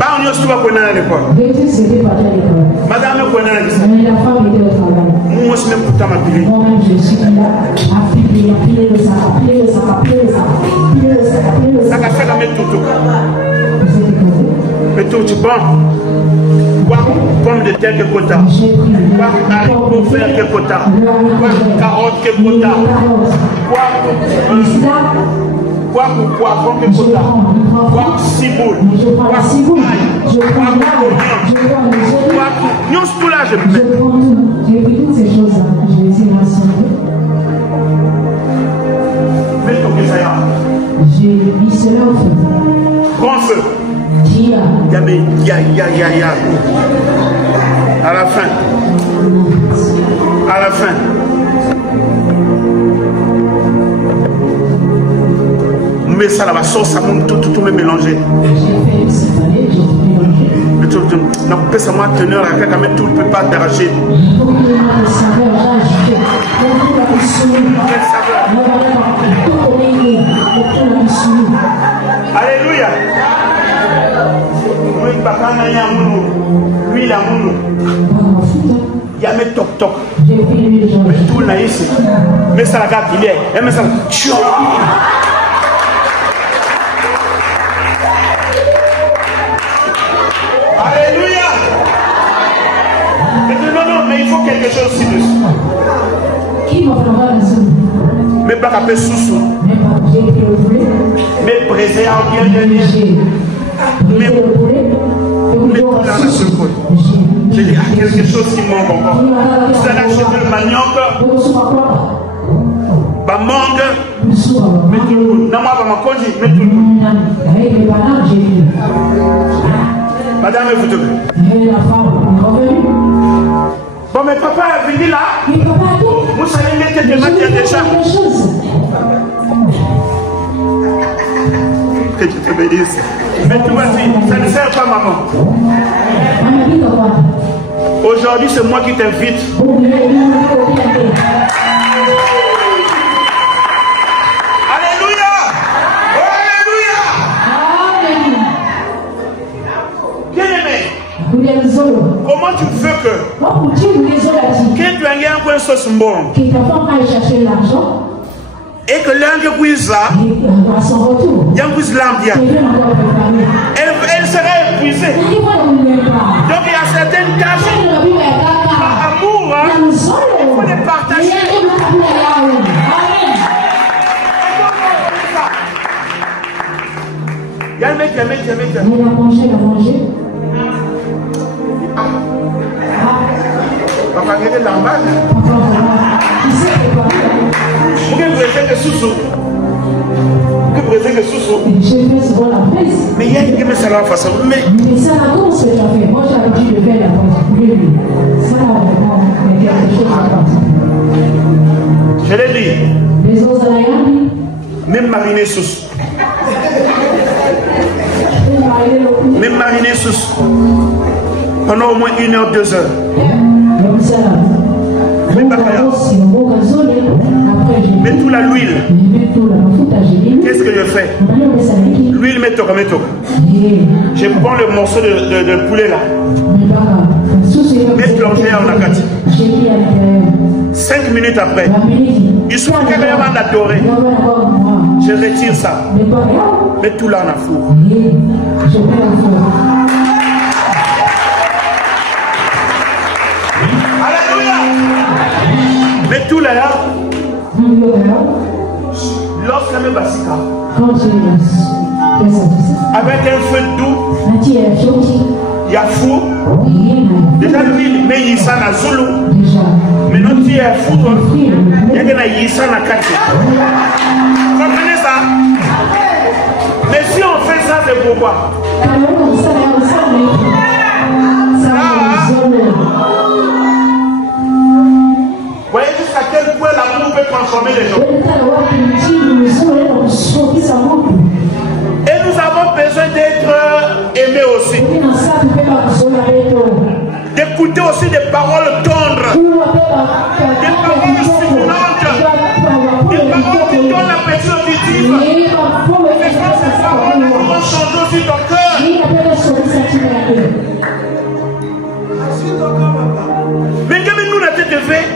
On y a souvent qu'on a à l'école. Madame, on a à l'école. La femme était au travail. Nous aussi, même pour ta mapille. Moi-même, je suis là, à piler le sac, Ça a fait la mettre tout. Mais tout, tu prends. Quoi, pomme de terre, quel quota? Quoi, haricot vert, quel quota? Quoi, carotte, quel quota? Quoi, poivron, quel quota? Quoi, ciboule? Quoi, ail? Quoi, nous, tout là, je mets. J'ai pris toutes ces choses-là. Je vais essayer d'ensemble. Mets ton Kézaya. J'ai mis cela au feu. Grand feu. Ya. À la fin. À la fin. Mais ça, la sauce, ça monte tout me mélanger. J'ai fait ce qu'il fallait, j'ai tout mélangé. Mais tout, non, peut ça m'a tenir la caca, mais tout ne peut pas t'arracher. Alléluia. Lui, la moulou. Il y a mes toc-toc. Mais tout là ici. Mais ça la garde, il est. Mais ça la. Alléluia. Non, mais il faut quelque chose ci-dessus. Mais pas qu'à faire sous-sous. Mais brisé en bien dernier. Mais tout là, la secoue. J'ai dit, il y a quelque chose qui manque encore. C'est la chose de manioc. Bah mangue. Mais tout le monde. Non, moi, ma conduite, mais tout le monde. Madame, vous te plaît. Bon, mais papa est venu là. Vous savez mettre des matières déjà. Que tu te bénisses. Mais tout vas-y, ça ne sert pas, maman. Aujourd'hui, c'est moi qui t'invite. Alléluia. Alléluia. Bien-aimé. Comment tu veux que tu aies un coin sauce bon et que l'un qui puisse là, il y a un puisse l'ambia, elle sera épuisée. Donc il y a certaines tâches par amour, hein, il faut les partager. Il y a un mec. Il a mangé. Papa, regardez l'emballage. Vous pouvez briser que sous-sous. J'ai fait souvent la presse. Mais il y a une game ça la façon. Mais ça, comment est-ce que tu as fait? Moi, j'ai l'habitude de faire la presse. Ça, vraiment, il y a quelque chose à faire. Je l'ai dit. Les autres alayami. Même mariner sauce. Même mariner sauce. Pendant au moins 1 heure, 2 heures. Mais tout la l'huile. Qu'est-ce que je fais? L'huile met toka. Je prends le morceau de poulet là. Mets plongé en akati. 5 minutes après, ils sont carrément adorés. Je retire ça. Mets tout là en four. Alléluia. Mets tout là. Lorsqu'elle me basika, avec un feu doux, il y a fou. Déjà l'huile, mais il y a ça na Zulu. Maintenant tu es fou, il y a que na yissa na kati. Comprenez ça? Mais si on fait ça, c'est pourquoi? Voyez jusqu'à quel point l'amour peut transformer les gens. Et nous avons besoin d'être aimés aussi. D'écouter aussi des paroles tendres. Des paroles stimulantes. Des paroles qui donnent l'appétit auditif. Mais quand ces paroles vont changer aussi ton cœur. Mais comme nous n'avons pas fait.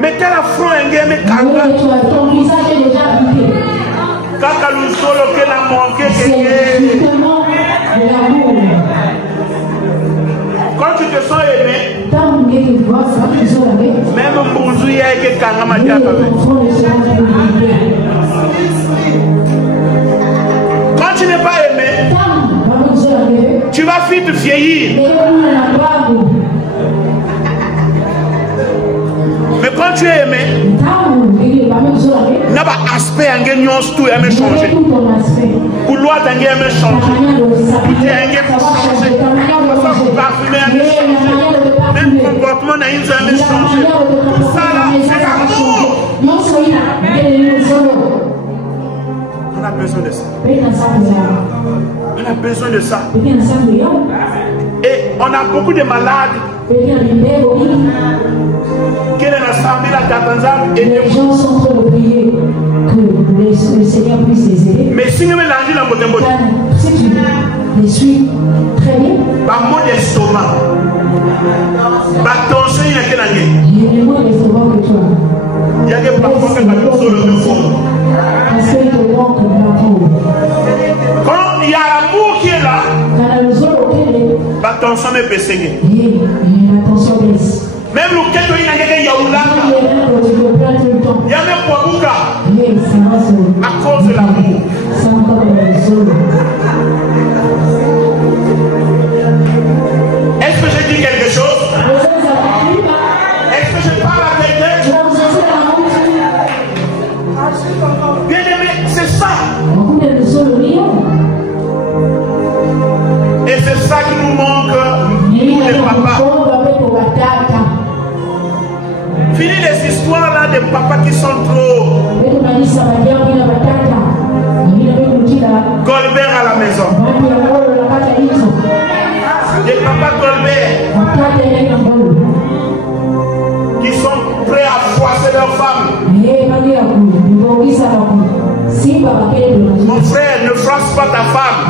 Mais quel affront un gars mais kaka lusolo que la manqué quand tu te sens aimé, même Bouzou y a que Kangama Diaka. Quand tu n'es pas aimé, tu vas vite vieillir. Mais quand tu es aimé, n'a pas aspect en gagnant tout et changer. Couloir d'un gars me changer. Tout est un gars pour changer. Façon pour parfumer un changer. Même comportement n'a une jamais changé. Tout ça là, c'est l'amour. On a besoin de ça. On a besoin de ça. Et on a beaucoup de malades. Les gens sont trop priés que le Seigneur puisse les aider. Mais si nous mélangeons si tu les suis très bien, par mot d'estomac, par tension, il y a que la guerre. Il y a moins d'estomac que toi. Il y a des parfois que par le fond. Parce qu'il te manque l'amour. Quand il y a l'amour qui est là, par tension, mais baissé. L'attention baisse. Même le keto il y a même Kwabuka à cause de l'amour. Est-ce que je dis quelque chose? Est-ce que je parle à quelqu'un? Bien aimé, c'est ça. Et c'est ça qui nous manque, nous les papas. Fini les histoires là de papas qui sont trop Colbert à la maison. Des papas Colbert qui sont prêts à froisser leurs femmes. Mon frère, ne froisse pas ta femme.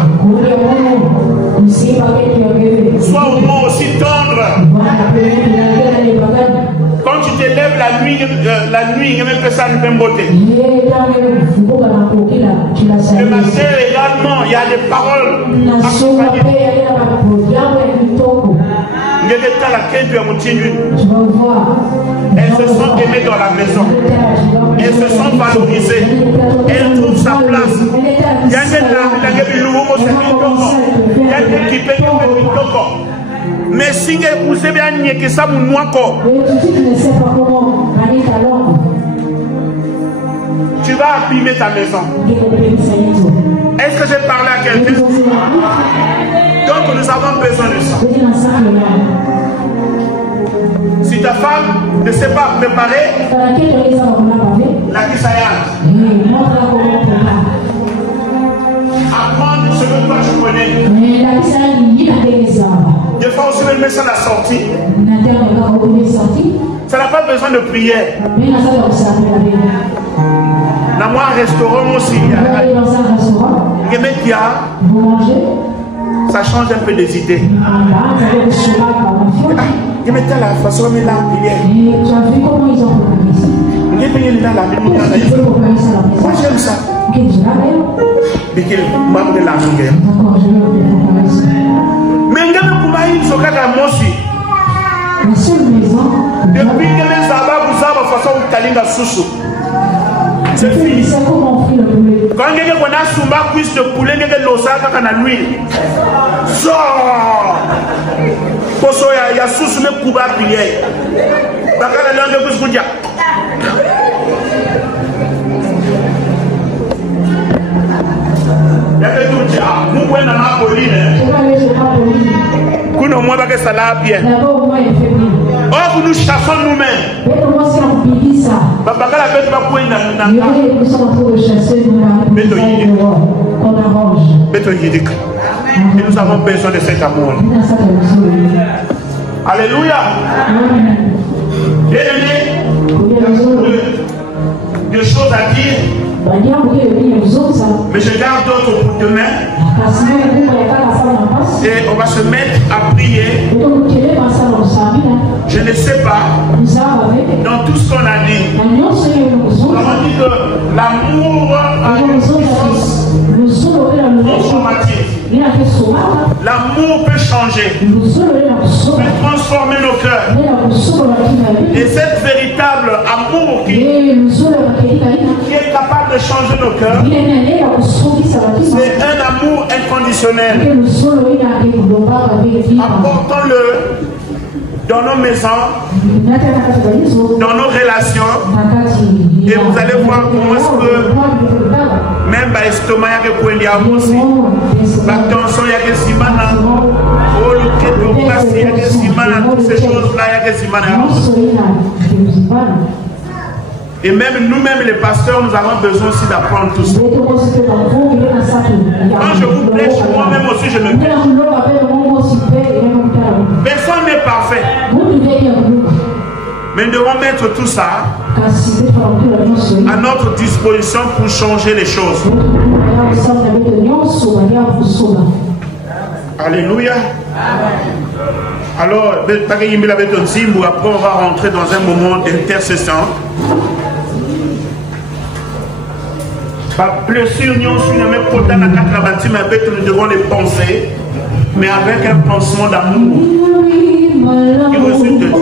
Sois au moins aussi tendre. Quand tu te lèves la nuit, il y a même personne qui peut beauté. Le matin également, il y a des paroles accompagnées. Elles se sont aimées dans la maison. Elles se sont valorisées. Elles trouvent sa place. Il y a qui peut mais si vous avez un que ça vous tu vas abîmer ta maison. Est-ce que j'ai parlé à quelqu'un? Donc nous avons besoin de ça. Si ta femme ne sait pas préparer la kisayage, apprendre ce que toi tu connais. Des fois aussi même ça la sortie. Ça n'a pas besoin de prière. Dans un restaurant aussi. Vous allez dans un restaurant, vous mangez. Ça change un peu des idées. Et tu as vu comment ils ont préparé ça? Moi j'aime ça. Mais quel manque de l'argent. Mais la seule maison. depuis que les abats vous avez façon de talinga sousou. C'est fini. Quand on a souma cuisse de poulet, on a l'osaka quand on a l'huile. Sors. Poso ya sousou me kuba prier. Bakala langue vous dire. Vous pouvez n'avoir Kuno moi ba que ça l'a bien. Oh, nous chassons nous-mêmes. Baba la bête va pouvoir na. Et nous avons besoin de cet amour. Alléluia. Des choses à dire. Mais je garde d'autres pour demain. Et on va se mettre à prier. Je ne sais pas. Dans tout ce qu'on a dit, on a dit que l'amour a une puissance transformative. L'amour peut changer, peut transformer nos cœurs. Et cet véritable amour qui est capable de changer nos cœurs, c'est un amour inconditionnel. Apportons-le dans nos maisons, dans nos relations, et vous allez voir comment est-ce que même l'estomac y a que pour y aussi, la tension y a que simana, oh le quai de place y a que simana, toutes ces choses là y a que simana aussi. Et même nous-mêmes les pasteurs, nous avons besoin aussi d'apprendre tout ça. Quand je vous prêche, moi-même aussi je me prêche. Personne n'est parfait. Mais nous devons mettre tout ça à notre disposition pour changer les choses. Alléluia. Alors, après on va rentrer dans un moment d'intercession. Nous devons les penser, mais avec un pansement d'amour qui résulte de Dieu.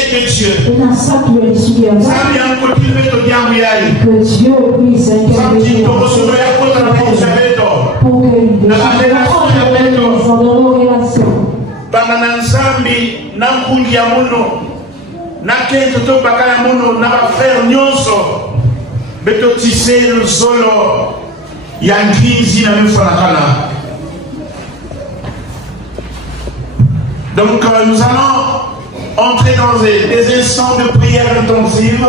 est que Dieu. Que Dieu puisse intervenir. Pour que donc nous allons entrer dans des instants de prière intensive.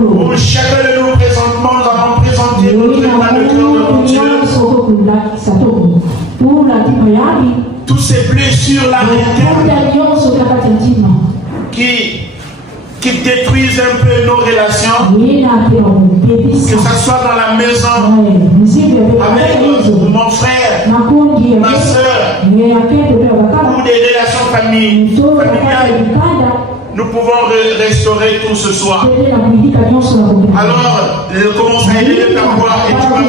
Pour chacun de nous présentement, nous allons présenter notre état de cœur devant Dieu. Tous ces blessures là qui détruisent un peu nos relations, que ce soit dans la maison, avec mon frère, ma soeur, ou des relations familiales, nous pouvons restaurer tout ce soir. Alors, je commence à élever ta voix et tu vas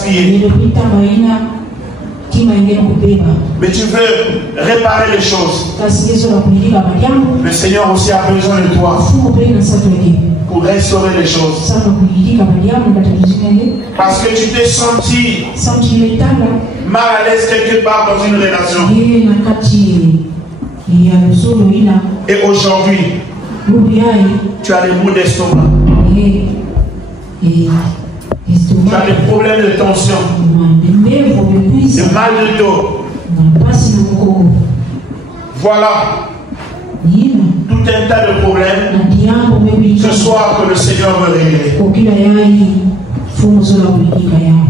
prier. Mais tu veux réparer les choses. Le Seigneur aussi a besoin de toi pour restaurer les choses. Parce que tu t'es senti mal à l'aise quelque part dans une relation. Et aujourd'hui, tu as des maux d'estomac. Tu as des problèmes de tension, de mal de dos. Voilà tout un tas de problèmes ce soir que le Seigneur veut régler.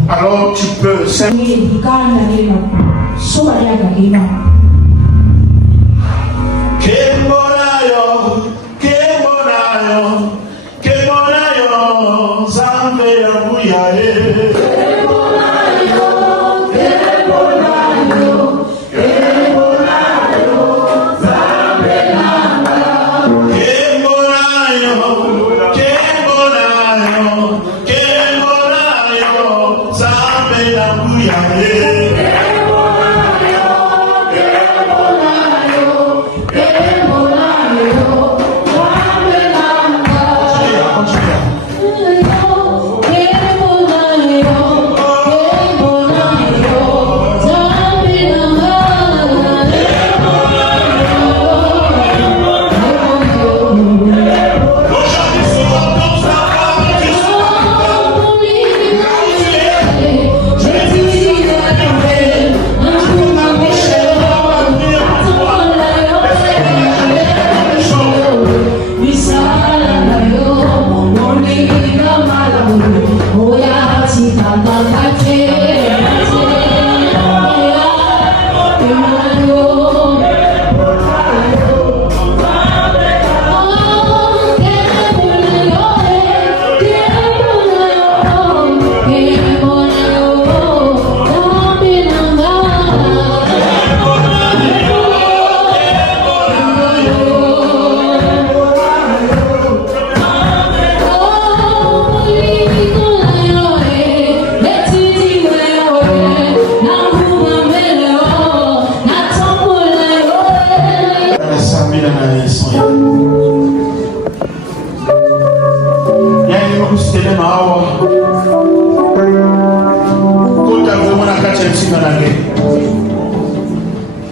Alors tu peux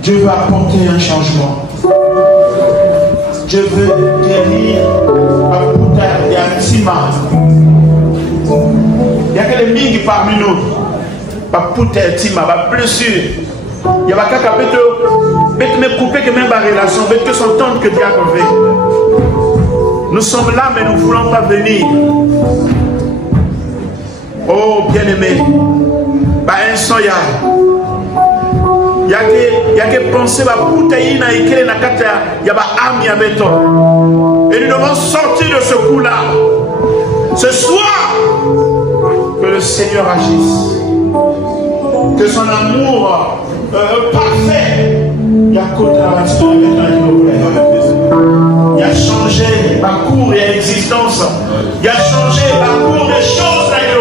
Dieu veut apporter un changement. Dieu veut guérir il y a que les mingi parmi nous. Blessure. Il y a des gens qui me couper que même la relation, que s'entendre que Dieu a fait. Nous sommes là, mais nous ne voulons pas venir. Oh, bien-aimé, un soya. Il y a que penser à Poutaïna et qu'il y a âme à béton. Et nous devons sortir de ce coup-là. Ce soir, que le Seigneur agisse. Que son amour parfait, il y a il a changé ma cours et existence. Il a changé ma cours des choses avec le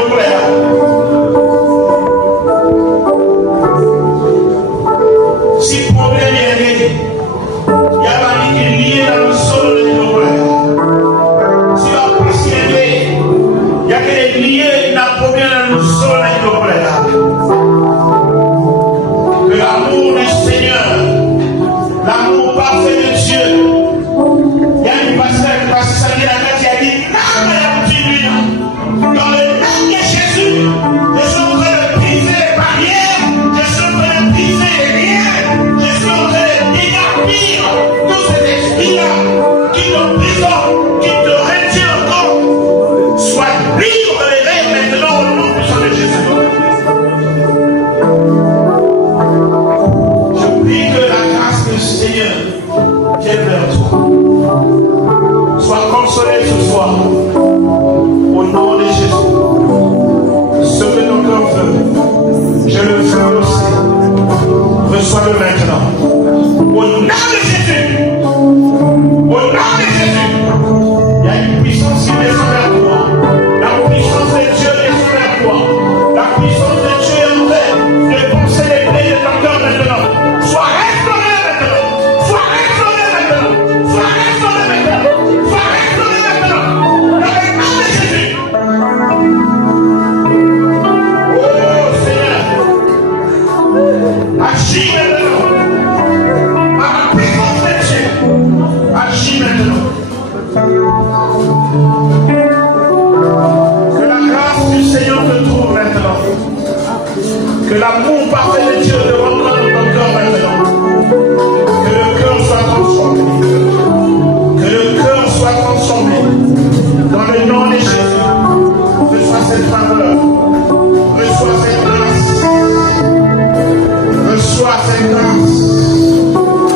reçois-le maintenant. Au nom de Jésus. Au nom de Jésus. Il y a une puissance qui descend vers toi. La puissance de Dieu descend vers toi. La puissance de Dieu est en train de penser les plaies de ton cœur maintenant. Sois restauré maintenant. Sois restauré maintenant. Sois restauré maintenant. Sois restauré maintenant. Dans le nom de Jésus. Oh Seigneur. Agis maintenant. Par la puissance de Dieu. Agis maintenant. Que la grâce du Seigneur te trouve maintenant. Que l'amour parfait de Dieu te rentre dans ton cœur maintenant. Que le cœur soit transformé. Que le cœur soit transformé. Dans le nom de Jésus. Reçois cette faveur. Reçois cette grâce. Reçois cette grâce.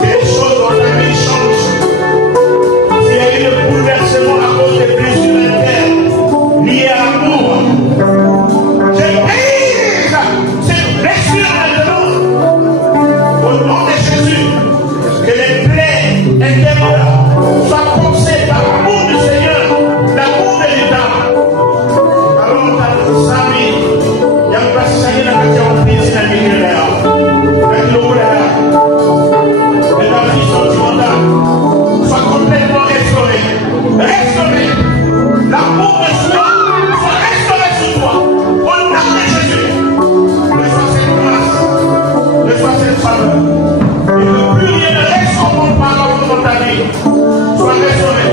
Que les choses dans ta vie changent. S'il y a eu le bouleversement à cause des blessures internes liées à l'amour, je brise ces blessures maintenant. Au nom de Jésus, que les plaies intérieures soient pensées par l'amour du Seigneur, l'amour de l'État. Alors, Sami, il y a un passage dans la question de la millénaire. Et la vie sentimentale soit complètement restaurée. Restaurée. L'amour de soi soit restauré sur toi. Au nom de Jésus. Reçois cette grâce. Reçois cette faveur. Et que plus rien ne reste en mon parole dans ta vie. Sois restauré.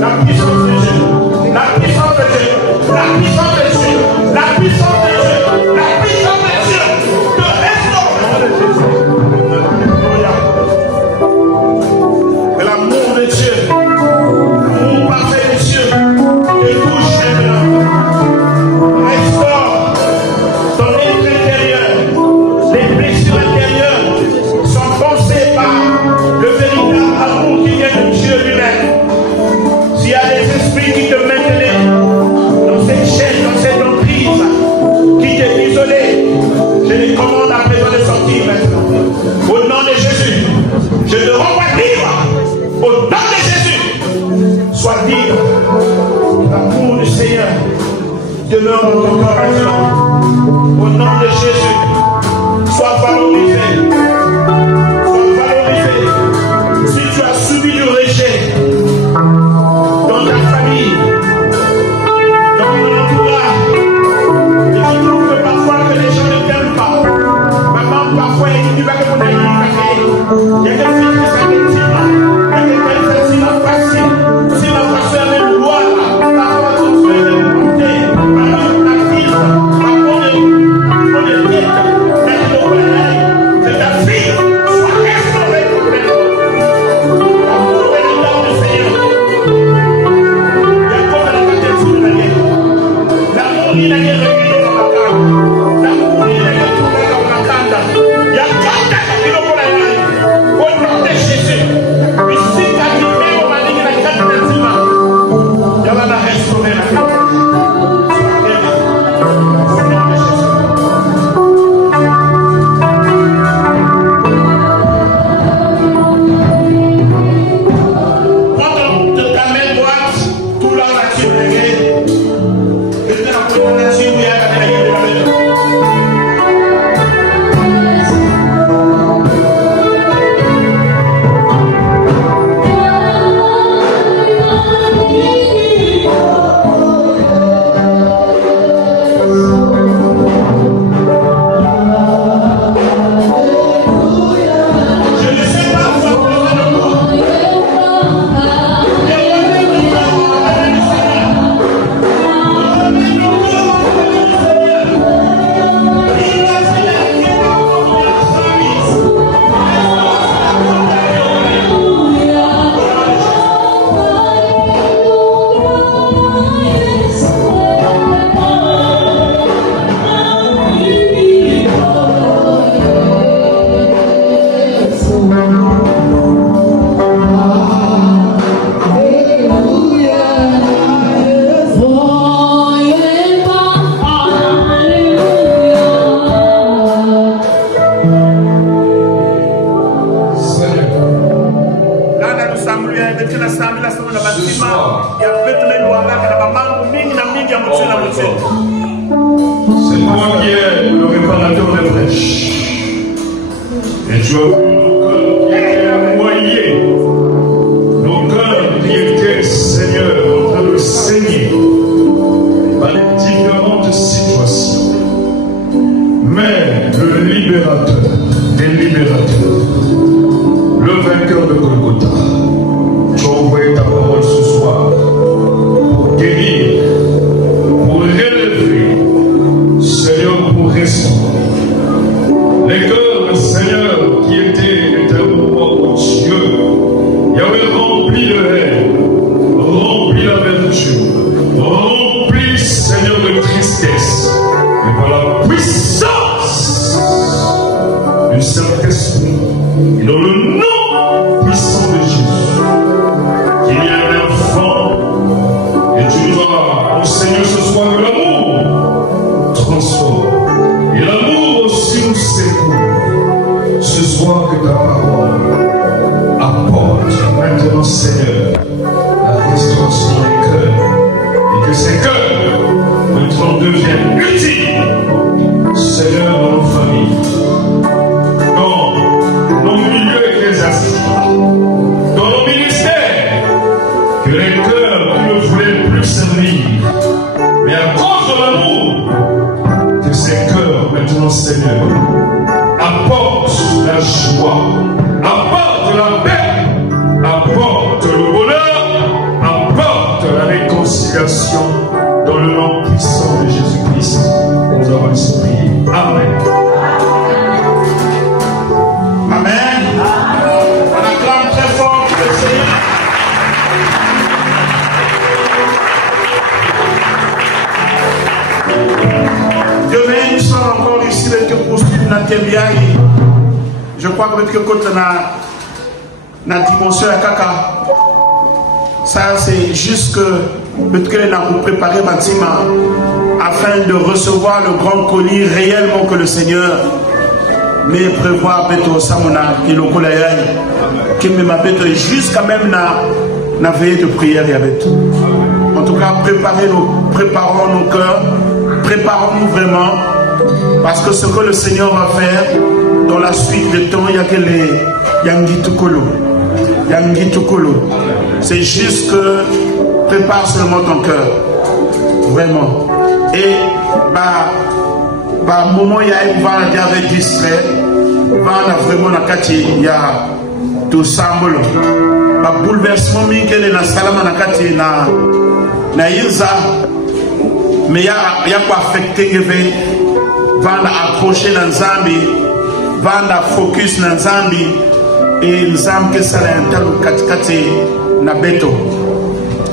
La puissance de Dieu. La puissance de Dieu. La puissance de Dieu. La puissance de Dieu. La puissance de Dieu. Te restaure. Que l'amour de Dieu, l'amour parfait de Dieu, te touche maintenant. Restaure ton être intérieur. Les blessures intérieures sont pensées par le véritable amour qui vient de Dieu lui-même. S'il y a des esprits qui te maintenaient dans cette chaîne, dans cette emprise, qui t'isolent, je les commande à présent de sortir maintenant. Au nom de Jésus, je te renvoie libre. Au nom de Jésus, sois libre. L'amour du Seigneur demeure dans ton corps maintenant. Au nom de Jésus, sois valorisé. Sois valorisé. Si tu as subi du rejet dans ta famille, dans ton entourage, et tu trouves que parfois que les gens ne t'aiment pas, maman, parfois, il dit que tu vas il y a des filles qui s'inquiètent. Au nom C'est toi qui es le réparateur des brèches. Et tu as vu nos cœurs qui étaient noyés, nos cœurs qui étaient, Seigneur, en train de saigner par les différentes situations. Mais le libérateur des libérateurs, le vainqueur de Golgotha, tu as envoyé ta parole ce soir pour guérir, pour relever, Seigneur, pour restaurer. Les cœurs, Seigneur, qui étaient un moment où Dieu y avait rempli de haine, rempli d'amertume, rempli, Seigneur, de tristesse, et par la puissance du Saint-Esprit, et dans le nom puissant de Jésus, qu'il y a un enfant, et tu nous as enseigné ce soir que l'amour transforme, et l'amour aussi nous secoue. Ce soir que ta parole apporte maintenant, Seigneur, la restauration des cœurs, et que ces cœurs maintenant deviennent utiles, Seigneur, dans nos familles, dans nos milieux ecclésiastiques, dans nos ministères, que les cœurs qui ne voulaient plus servir, mais à cause de l'amour, que ces cœurs maintenant, Seigneur, apportent la joie, apportent la paix, apportent le bonheur, apportent la réconciliation dans le nom puissant de Jésus-Christ. Nous avons prié. Amen. Amen. On acclame très fort le Seigneur. Demain, nous sommes encore ici avec le poursuivre dans Tembiaï. Je crois que notre côté na dimension à Kaka. Ça, c'est juste que peut-être nous avons préparé bâtiment afin de recevoir le grand colis réellement que le Seigneur mais prévoir peut-être Samona et le Kolayai qui me m'appelle jusqu'à même na veillée de prière et avec tout. En tout cas, préparons nos cœurs, préparons-nous vraiment, parce que ce que le Seigneur va faire dans la suite du temps, il y a que les Yangi Tukolo. C'est juste que prépare seulement ton cœur, vraiment. Et moment il y a une vente avec distrait, vraiment la kati il y a tout semble. Bouleversement minkel na salama na kati na Inza, mais il y a quoi affecter que vendre accrocher dans Zambi, vendre focus dans Zambi et Zambi que ça l'intérieur kati na beto.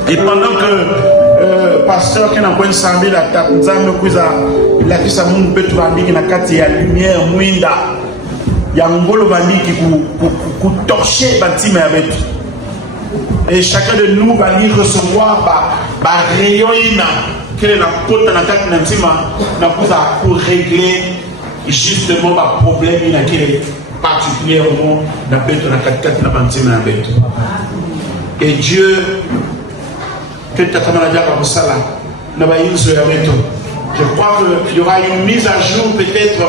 Et pendant que pasteur qui n'a pas ensemble la Zambi kuza il a dit ça mon beto ambi na kati ya lumière muinda ya ngolo bandi qui ku torcher bâtiment avec. Et chacun de nous va y recevoir par rayon quelle est la côte dans la tête pour régler justement le problème qui est particulièrement dans la tête de la bête. Et Dieu, que tu as je crois qu'il y aura une mise à jour peut-être.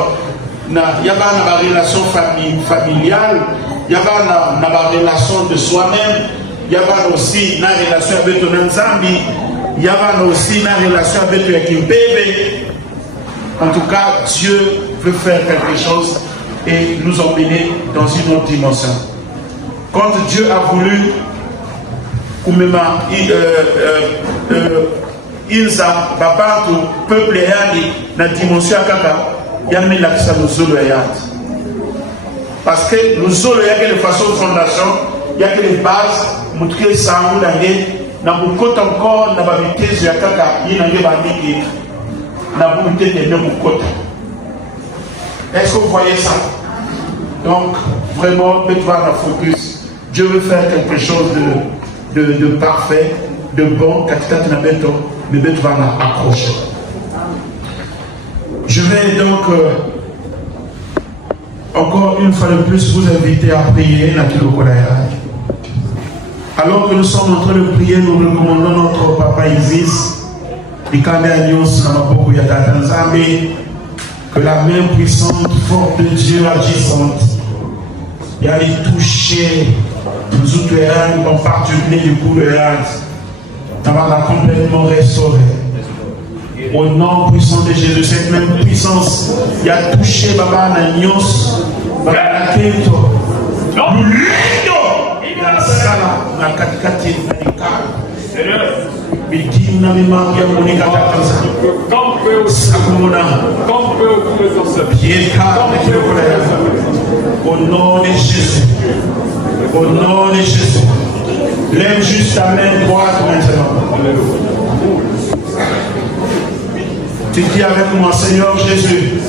Il y a une relation familiale, il y a une relation de soi-même. Il y a aussi une relation avec ton Nzambi, il y a aussi une relation avec ton Kimpebe. En tout cas, Dieu veut faire quelque chose et nous emmener dans une autre dimension. Quand Dieu a voulu Inza, Babantu, peuple Yandi, dans la dimension Kaka, il y a mis l'accès à nos Zoloyat. Parce que nous Zoloyat, il y a de façon de fondation, il y a que les bases. Moutke sangu nange na bukota encore na babitezo ya kaka yinange bandiki na bukete de bukota. Est-ce que vous voyez ça? Donc vraiment mettez-vous à focus. Dieu veut faire quelque chose de parfait, de bon. Katikati na beto, mais mettez-vous à accrocher. Je vais donc encore une fois de plus vous inviter à prier na Kilokolaya. Alors que nous sommes en train de prier, nous recommandons notre papa Isis Que la main puissante, forte de Dieu agissante, et aller toucher nous outre en particulier du coup de l'âge, ça va la complètement restaurer. Au nom puissant de Jésus, cette même puissance, il a touché Baba Nanyos, Baba Nakento, Lulindo, la sala, la katikati, Bikina Mimangia Monika Takansa, Sakumona, au nom de Jésus, au nom de Jésus, lève juste ta main droite maintenant. Tu dis avec moi, Seigneur Jésus,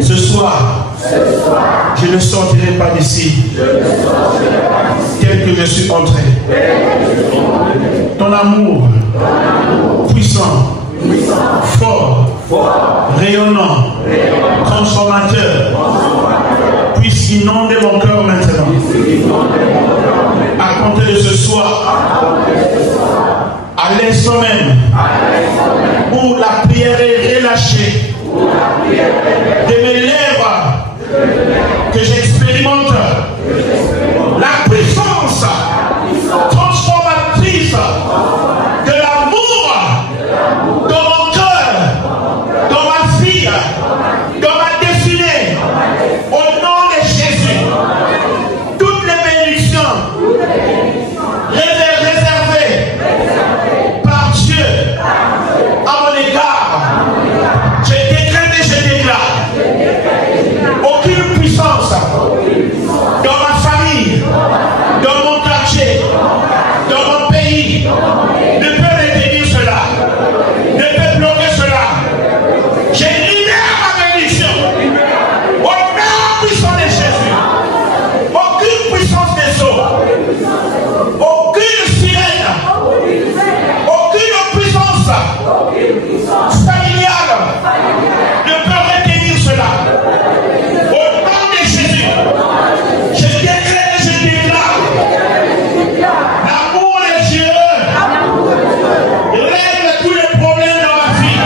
ce soir, je ne sortirai pas d'ici tel que je suis entré. Ton amour puissant, fort, rayonnant, transformateur, puisse inonder mon cœur maintenant. À compter de ce soir, à l'instant même où la prière est relâchée de mes lèvres, que j'expérimente la puissance transformatrice de l'amour dans mon cœur, dans ma vie, dans ma destinée. Au nom de Jésus, toutes les bénédictions réservées par Dieu à mon égard, je décrète et je déclare aucune puissance dans ma famille, dans mon quartier, dans mon pays, ne peut retenir cela, ne peut bloquer cela. Je libère ma bénédiction au nom puissant de Jésus. Aucune puissance des eaux, aucune sirène, aucune puissance familiale ne peut retenir cela. Au nom de Jésus, je décrète et je déclare l'amour de Dieu règle tous les problèmes dans ma vie.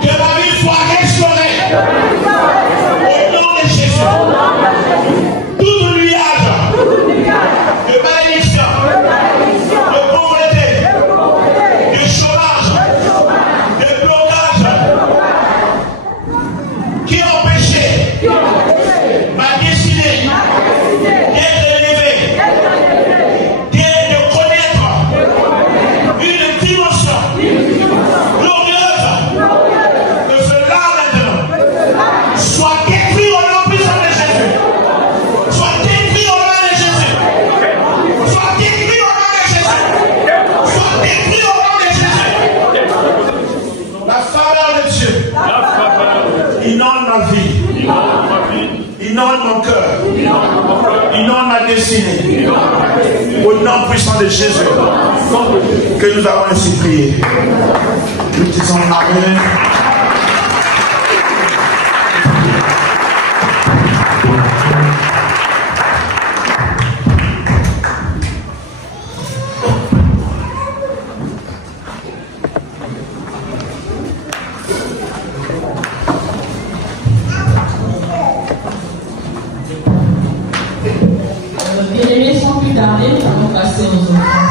Que ma vie soit restaurée. Au nom de Jésus, tout nuage de malédiction, de pauvreté, de chômage, de blocage qui empêchait ma destinée d'être élevée, de connaître une dimension glorieuse, que cela maintenant soit détruit au nom puissant de Jésus. Soit détruit au nom de Jésus. Soit détruit au nom de Jésus. Soit détruit au nom de Jésus. La faveur de Dieu inonde ma vie, inonde mon cœur, inonde ma destinée. Au nom puissant de Jésus, que nous avons ainsi prié. Nous disons Amen. Bien-aimés, sans plus tarder, nous allons passer aux offrandes.